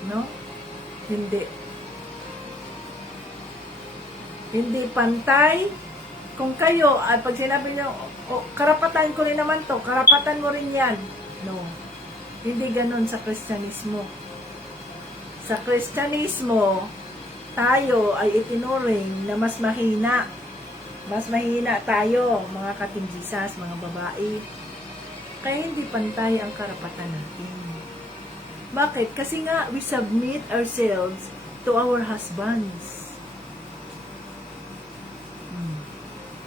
No? Hindi. Hindi pantay. Kung kayo, at pag sinabi nyo, oh, karapatan ko rin naman to, karapatan mo rin yan. No. Hindi ganun sa Kristyanismo. Sa Kristyanismo, tayo ay itinuring na mas mahina. Mas mahina tayo, mga katinjisas, mga babae. Kaya hindi pantay ang karapatan natin. Bakit? Kasi nga, we submit ourselves to our husbands.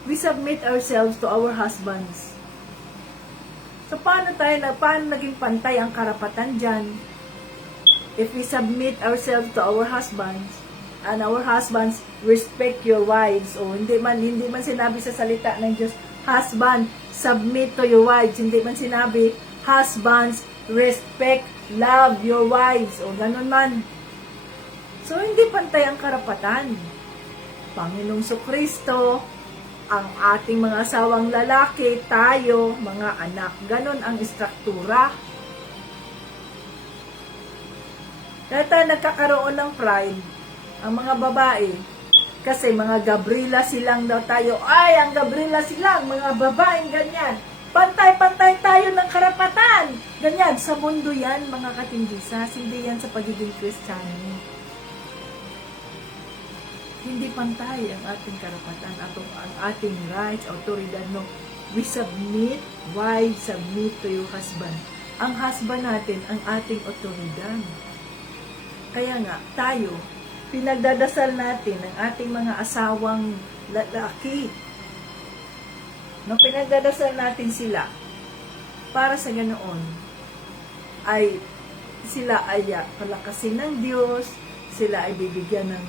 We submit ourselves to our husbands. So, paano naging pantay ang karapatan dyan? If we submit ourselves to our husbands, and our husbands respect your wives, o hindi man sinabi sa salita ng Diyos, husband, submit to your wives. Hindi man sinabi, husbands, respect, love your wives, o ganun man. So, hindi pantay ang karapatan. Panginoong Kristo, ang ating mga asawang lalaki, tayo, mga anak. Ganon ang istruktura. Kaya tayo nagkakaroon ng pride, ang mga babae, kasi mga Gabriela silang daw tayo. Ay, ang Gabriela silang, mga babaeng ganyan. Pantay-pantay tayo ng karapatan. Ganyan, sa mundo yan, mga katinjisas, hindi yan sa pagiging Kristiyano. Hindi pantay ang ating karapatan at ang ating rights, autoridad, no? We submit, wives, submit to your husband. Ang husband natin, ang ating autoridad. Kaya nga, tayo, pinagdadasal natin ang ating mga asawang lalaki. No, pinagdadasal natin sila para sa ganoon ay sila ay palakasin ng Diyos, sila ay bibigyan ng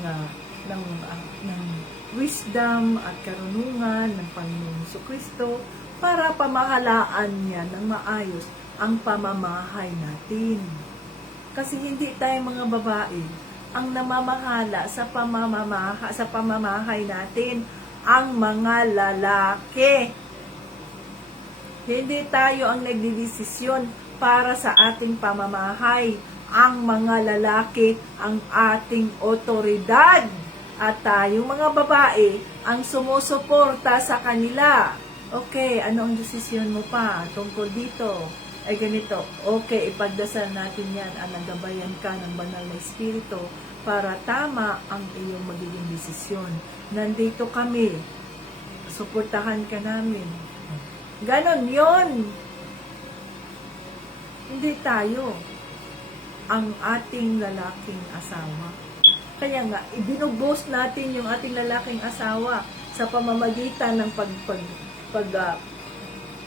wisdom at karunungan ng Panginoong Jesucristo para pamahalaan niya ng maayos ang pamamahay natin. Kasi hindi tayo mga babae ang namamahala sa pamamahay natin, ang mga lalaki. Hindi tayo ang nagdidesisyon para sa ating pamamahay. Ang mga lalaki ang ating otoridad. At tayong mga babae ang sumusuporta sa kanila. Okay, ano ang desisyon mo pa tungkol dito? Ay ganito, okay, ipagdasal natin yan at nagabayan ka ng banal na Espiritu para tama ang iyong magiging desisyon. Nandito kami, suportahan ka namin. Ganon yon. Hindi tayo ang ating lalaking asawa. Kaya nga, ibinubos natin yung ating lalaking asawa sa pamamagitan ng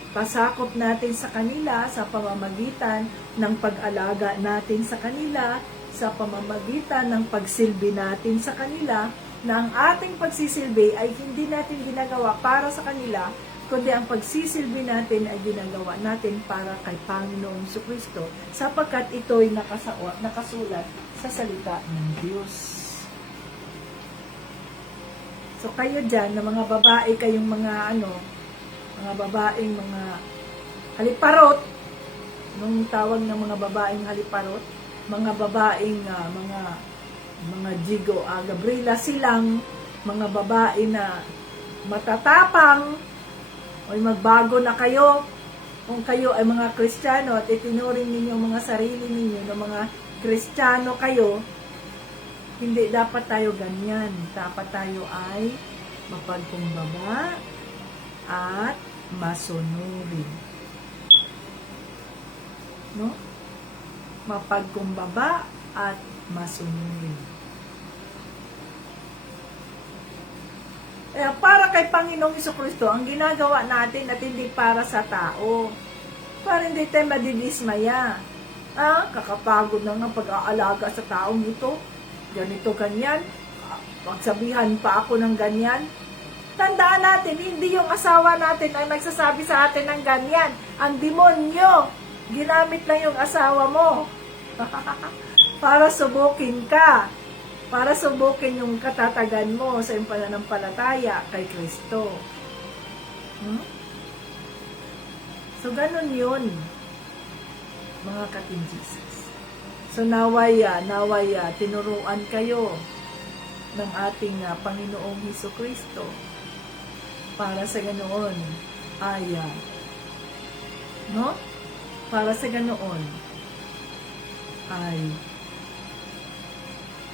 pasakop natin sa kanila, sa pamamagitan ng pag-alaga natin sa kanila, sa pamamagitan ng pagsilbi natin sa kanila, na ang ating pagsisilbi ay hindi natin ginagawa para sa kanila, kundi ang pagsisilbi natin ay ginagawa natin para kay Panginoong Jesucristo, sapagkat ito'y nakasulat sa salita ng Diyos. So kayo dyan, na mga babae, kayong mga mga babaeng mga haliparot, nung tawag ng mga babaeng haliparot, mga babaeng mga Jigo, Gabriela silang, mga babae na matatapang, o magbago na kayo, kung kayo ay mga Kristiyano at itinuring ninyo mga sarili ninyo na mga Kristiyano kayo, hindi dapat tayo ganyan. Dapat tayo ay mapagkumbaba at masunurin. No? Mapagkumbaba at masunurin. Para kay Panginoong Jesucristo, ang ginagawa natin at hindi para sa tao. Para hindi tayo madidismaya. Kakapagod na nga pag-aalaga sa taong ito. Ganito, ganyan. Magsabihan pa ako ng ganyan. Tandaan natin, hindi yung asawa natin ang nagsasabi sa atin ng ganyan. Ang demonyo. Ginamit lang yung asawa mo. Para subukin ka. Para subukin yung katatagan mo sa pananampalataya kay Kristo. So, ganun yun, mga ka-Team Jesus. So, nawaya, tinuruan kayo ng ating Panginoong Hesukristo para sa ganoon ay, no? Para sa ganoon ay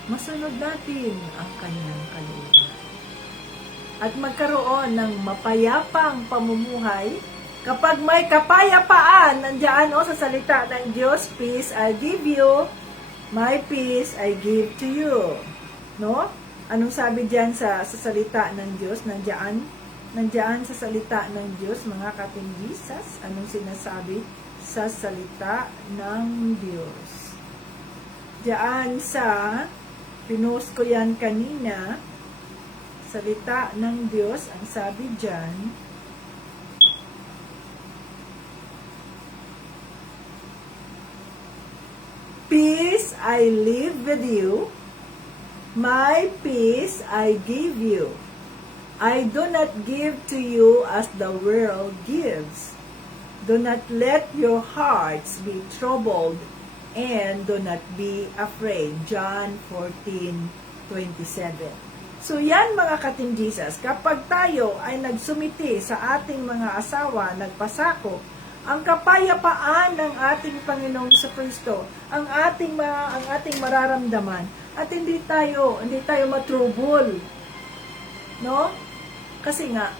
masunod natin ang kanyang kalooban at magkaroon ng mapayapang pamumuhay. Kapag may kapayapaan, nandiyan sa salita ng Diyos, peace I give you, my peace I give to you. No? Anong sabi diyan sa salita ng Diyos? Nandiyan sa salita ng Diyos, mga ka-Team Jesus. Anong sinasabi sa salita ng Diyos? Diyan sa, pinost ko yan kanina, salita ng Diyos, ang sabi diyan, peace I live with you, my peace I give you. I do not give to you as the world gives. Do not let your hearts be troubled, and do not be afraid. John 14:27. So yan, mga ka-Team Jesus, kapag tayo ay nagsumiti sa ating mga asawa, nagpasakop, ang kapayapaan ng ating Panginoong Jesucristo, ang ating mararamdaman, at hindi tayo matrubol. No? Kasi nga,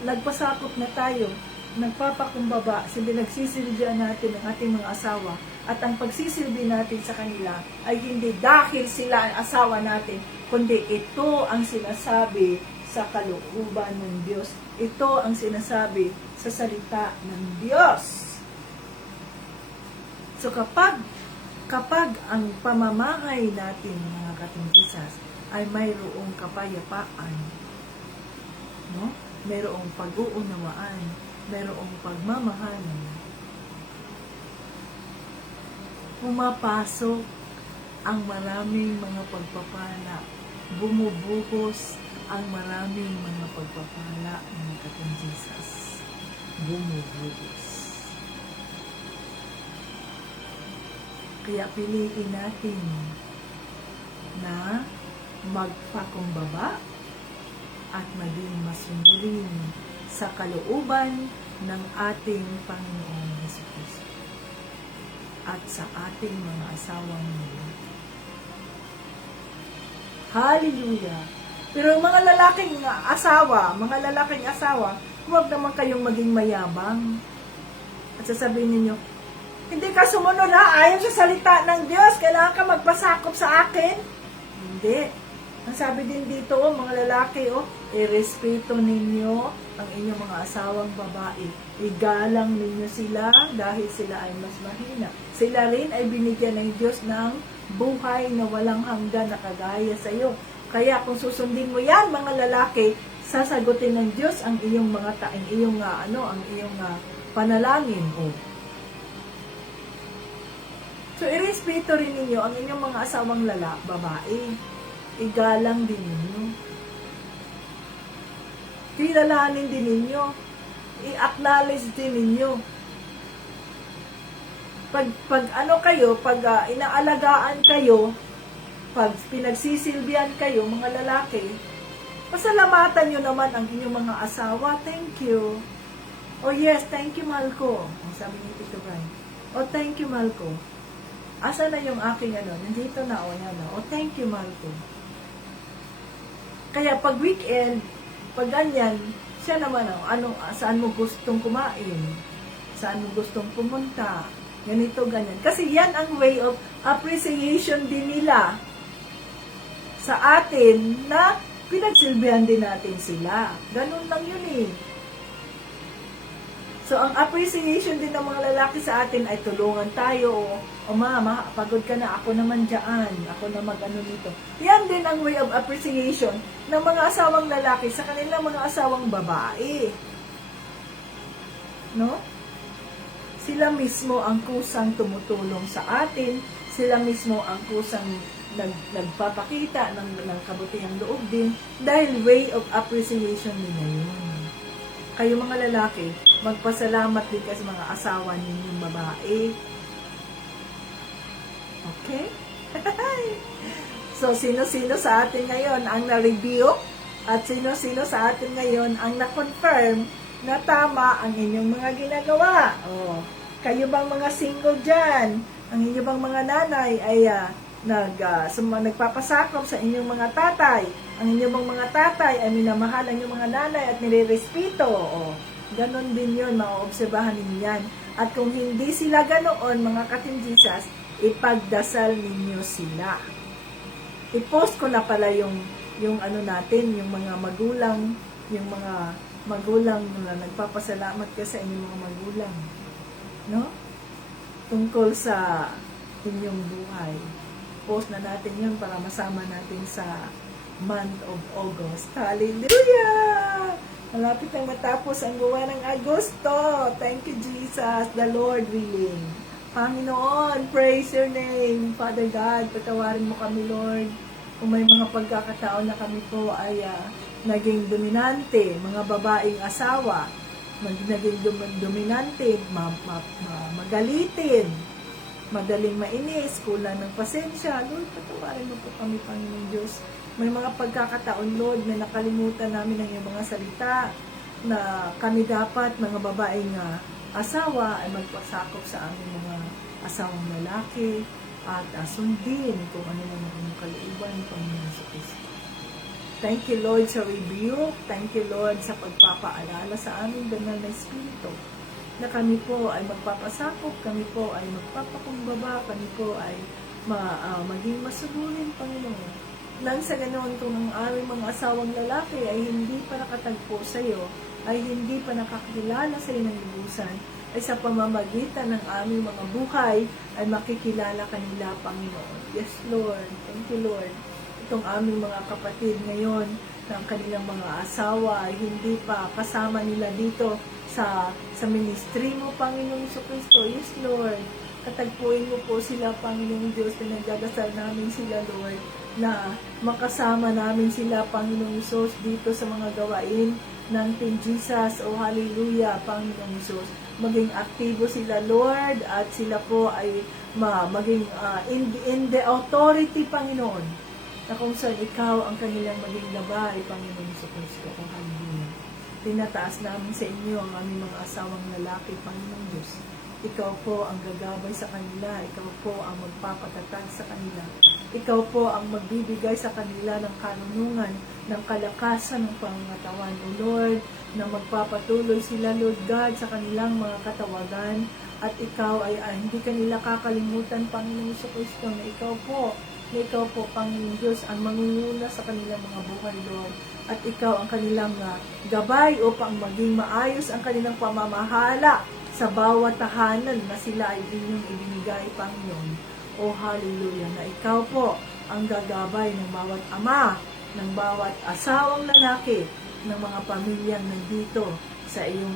nagpasakop na tayo, nagpapakumbaba, nagsisilbihan natin ang ating mga asawa, at ang pagsisilbi natin sa kanila ay hindi dahil sila ang asawa natin, kundi ito ang sinasabi sa kalooban ng Diyos. Ito ang sinasabi sa salita ng Diyos. So kapag ang pamamahay natin, mga ka-Team Jesus, ay mayroong kapayapaan, no? Mayroong pag-uunawaan, mayroong pagmamahalan, pumapasok ang maraming mga pagpapala, bumubuhos ang maraming mga pagpapala, mga ka-Team Jesus. Bumubuhos. Kaya piliin natin na magpakumbaba at maging masunurin sa kalooban ng ating Panginoong Jesucristo at sa ating mga asawang mga. Hallelujah! Pero mga lalaking asawa, huwag naman kayong maging mayabang. At sasabihin ninyo, hindi ka sumunod ayon sa salita ng Diyos, kailangan ka magpasakop sa akin. Hindi. Ang sabi din dito, mga lalaki, irespeto ninyo ang inyong mga asawang babae. Igalang ninyo sila dahil sila ay mas mahina. Sila rin ay binigyan ng Diyos ng buhay na walang hanggan na kagaya sa iyo. Kaya kung susundin mo yan, mga lalaki, sasagutin ng Diyos ang iyong mga panalangin. So, irespeto rin ninyo ang inyong mga asawang babae. Igalang din ninyo. Kilalanin din ninyo. I-acknowledge din ninyo. Pag inaalagaan kayo, pag pinagsisilbihan kayo, mga lalaki, pasalamatan nyo naman ang inyong mga asawa. Thank you. Oh yes, thank you, mahal ko. Ang sabi ni Tito Brian. Oh, thank you, mahal ko. Asa na yung aking nandito na, yan na. Oh, thank you, mahal ko. Kaya pag weekend, pag ganyan, siya naman, saan mo gustong kumain? Saan mo gustong pumunta? Ganito, ganyan. Kasi yan ang way of appreciation din nila sa atin na pinagsilbihan din natin sila. Ganun lang yun eh. So, ang appreciation din ng mga lalaki sa atin ay tulungan tayo. O mama, pagod ka na, ako naman dyan. Ako na mag-ano nito. Yan din ang way of appreciation ng mga asawang lalaki sa kanilang mga asawang babae. No? Sila mismo ang kusang tumutulong sa atin. Sila mismo ang kusang nagpapakita ng kabutihang loob din. Dahil way of appreciation nila yun. Kayo mga lalaki, magpasalamat din kayo sa mga asawa ninyong babae. Okay? So, sino-sino sa atin ngayon ang na-review? At sino-sino sa atin ngayon ang na-confirm na tama ang inyong mga ginagawa? Oh, kayo bang mga single dyan? Ang inyong bang mga nanay ay nagpapasakop sa inyong mga tatay? Ang inyong bang mga tatay ay minamahal ang inyong mga nanay at nire-respeto? Oh, ganon din yun, maoobserbahan ninyo yan. At kung hindi sila ganoon, mga katinjisas, ipagdasal ninyo sila. I-post ko na pala yung ano natin, yung mga magulang na nagpapasalamat ka sa inyong mga magulang. No? Tungkol sa inyong buhay. Post na natin yun para masama natin sa month of August. Hallelujah! Malapit nang matapos ang buwan ng Agosto. Thank you, Jesus, the Lord willing. Panginoon, praise your name. Father God, patawarin mo kami, Lord. Kung may mga pagkakataon na kami po ay naging dominante, mga babaeng asawa, naging dominante, magalitin, madaling mainis, kulang ng pasensya. Lord, patawarin mo po kami, Panginoon Diyos. May mga pagkakataon, Lord, na nakalimutan namin ang iyong mga salita, na kami dapat, mga babaeng asawa, ay magpasakop sa aming mga asawang lalaki, at sundin kung ano naman ang kalooban ng Panginoon sa Kristo. Thank you, Lord, sa rebuke. Thank you, Lord, sa pagpapaalala sa aming banal na Espiritu, na kami po ay magpapasakop, kami po ay magpapakumbaba, kami po ay maging masunurin, Panginoon. Nang sa ganoon, kung ang aming mga asawang lalaki ay hindi pa nakatagpo sa iyo, ay hindi pa nakakilala sa iyo ng lubusan, ay sa pamamagitan ng aming mga buhay, ay makikilala kanila, Panginoon. Yes, Lord. Thank you, Lord. Itong aming mga kapatid ngayon, ng kanilang mga asawa, ay hindi pa kasama nila dito sa ministry mo, Panginoong Kristo. Yes, Lord. Katagpuin mo po sila, Panginoong Diyos, na nagdadasal namin sila, Lord, na makasama namin sila, Panginoong Isus, dito sa mga gawain ng Team Jesus. O hallelujah, Panginoong Isus. Maging aktibo sila, Lord, at sila po ay maging in the authority, Panginoon, na kung saan ikaw ang kanilang maging gabay, Panginoon Kristo. O hallelujah. Tinataas namin sa inyo ang aming mga asawang lalaki, Panginoong Diyos. Ikaw po ang gagabay sa kanila. Ikaw po ang magpapatatag sa kanila. Ikaw po ang magbibigay sa kanila ng karunungan, ng kalakasan ng pangangatawan, O Lord, na magpapatuloy sila, Lord God, sa kanilang mga katawagan. At ikaw ay hindi kanila kakalimutan, Panginoon Kristo, na ikaw po, Panginoon Diyos, ang mangunguna sa kanilang mga buhay, Lord. At ikaw ang kanilang gabay upang maging maayos ang kanilang pamamahala sa bawat tahanan na sila ay inyong ibinigay, Panginoon. O hallelujah, na ikaw po ang gagabay ng bawat ama, ng bawat asawang lalaki, ng mga pamilyang nandito sa iyong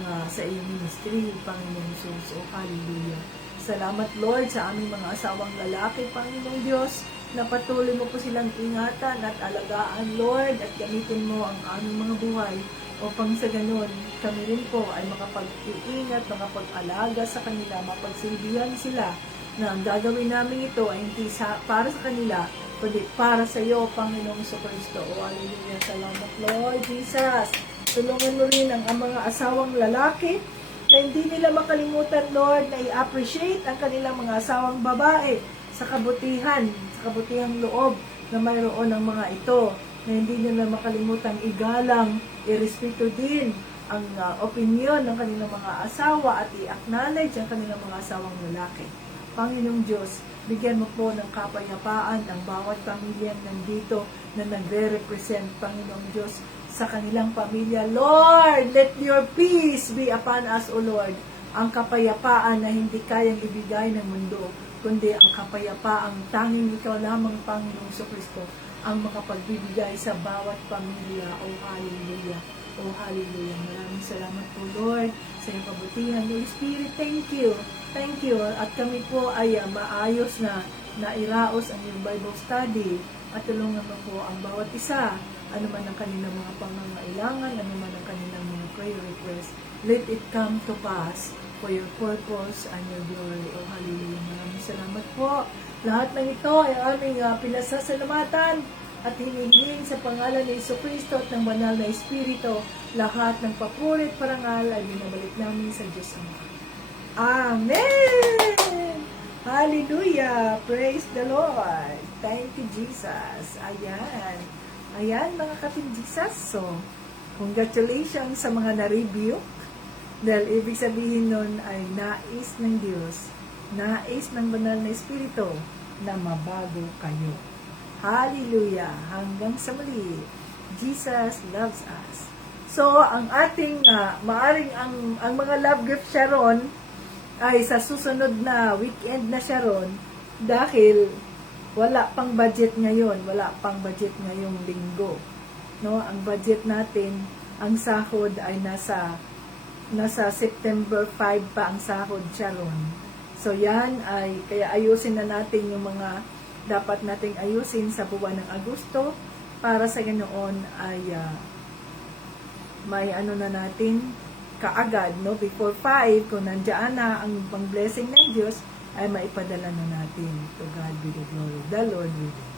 ministry, Panginoon Jesus. O hallelujah. Salamat, Lord, sa aming mga asawang lalaki, Panginoong Diyos, na patuloy mo po silang ingatan at alagaan, Lord, at gamitin mo ang aming mga buhay upang sa ganun, kami rin po ay makapag-iingat, makapag-alaga sa kanila, mapagsilbihan sila na ang gagawin namin ito ay hindi para sa kanila, kundi para sa iyo, Panginoong Kristo. O hallelujah, salamat, Lord Jesus. Tulungan mo rin ang mga asawang lalaki na hindi nila makalimutan, Lord, na i-appreciate ang kanilang mga asawang babae sa kabutihang loob na mayroon ng mga ito, na hindi nila makalimutan igalang, irespeto din ang opinion ng kanilang mga asawa at i-acknowledge ang kanilang mga asawang lalaki. Panginoong Diyos, bigyan mo po ng kapayapaan ang bawat pamilyang nandito na nagre-represent, Panginoong Diyos, sa kanilang pamilya. Lord, let your peace be upon us, O Lord. Ang kapayapaan na hindi kayang ibigay ng mundo, kundi ang kapayapaang tanging ikaw lamang, Panginoong Kristo, ang makapagbibigay sa bawat pamilya. O hallelujah. O hallelujah. Maraming salamat po, Lord, sa iyong kabutihan. Holy Spirit, thank you. Thank you. At kami po ay maayos na na iraos ang iyong Bible study at tulungan mo po ang bawat isa, ano man ang kanilang mga pangangailangan, ano man ang kanilang mga prayer request. Let it come to pass for your purpose and your glory. Oh, hallelujah. Maraming salamat po. Lahat ng ito ay aming pinasasalamatan at hinihiling sa pangalan ni Jesucristo at ng banal na Espiritu. Lahat ng papurit parangal ay binabalik namin sa Diyos Ama. Amen! Hallelujah! Praise the Lord! Thank you, Jesus! Ayan. Ayan, mga ka-Team Jesus. So, congratulations sa mga na-review. Dahil ibig sabihin nun ay nais ng Diyos, nais ng banal na Espiritu na mabago kayo. Hallelujah! Hanggang sa muli. Jesus loves us. So, ang ating, maaring ang mga love gift Sharon, ay sa susunod na weekend na Sharon, dahil wala pang budget ngayon, wala pang budget ngayong linggo. No, ang budget natin, ang sahod ay nasa September 5 pa ang sahod Sharon. So yan ay, kaya ayusin na natin yung mga dapat nating ayusin sa buwan ng Agosto para sa ganoon ay may ano na natin kaagad, no? Before 5, kung nandiyan na ang pang blessing ng Diyos, ay maipadala na natin. To God be the glory. The Lord willing.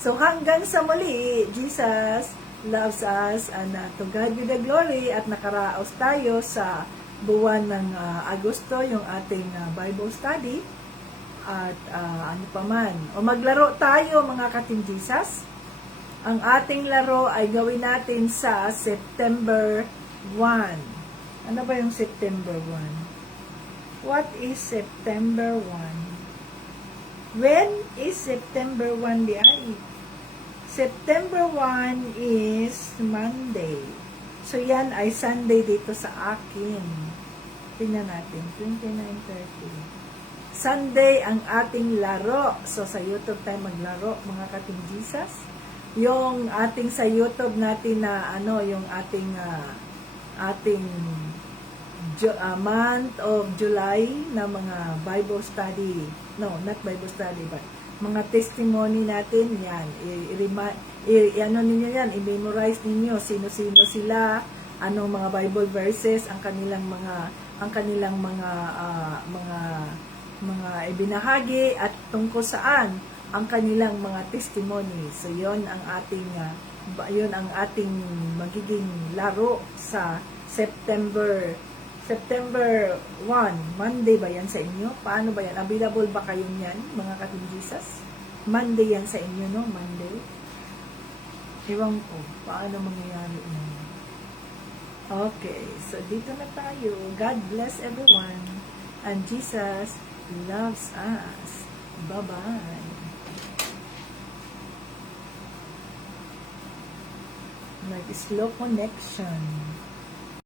So hanggang sa muli, Jesus loves us and to God be the glory at nakaraos tayo sa buwan ng Agosto, yung ating Bible study at ano pa man. O maglaro tayo mga ka-Team Jesus. Ang ating laro ay gawin natin sa September 1. Ano ba yung September 1? What is September 1? When is September 1 di ay? September 1 is Monday. So yan ay Sunday dito sa akin. Tingnan natin, 29:30. Sunday ang ating laro. So sa YouTube tayo maglaro mga ka-Team Jesus. Yung ating sa YouTube natin na ano, yung ating month of July na mga Bible study. No, not Bible study, but mga testimony natin, yan. Ano ninyo yan, i-memorize ninyo sino-sino sila, anong mga Bible verses, ang kanilang mga ibinahagi at tungkol saan ang kanilang mga testimony. So, yon ang ating magiging laro sa September 1, Monday ba yan sa inyo? Paano ba yan? Available ba kayo yan, mga ka-Team Jesus? Monday yan sa inyo, no? Monday? Ewan ko, paano mangyayari yan? Okay, so dito na tayo. God bless everyone. And Jesus loves us. Bye-bye. Like slow connection.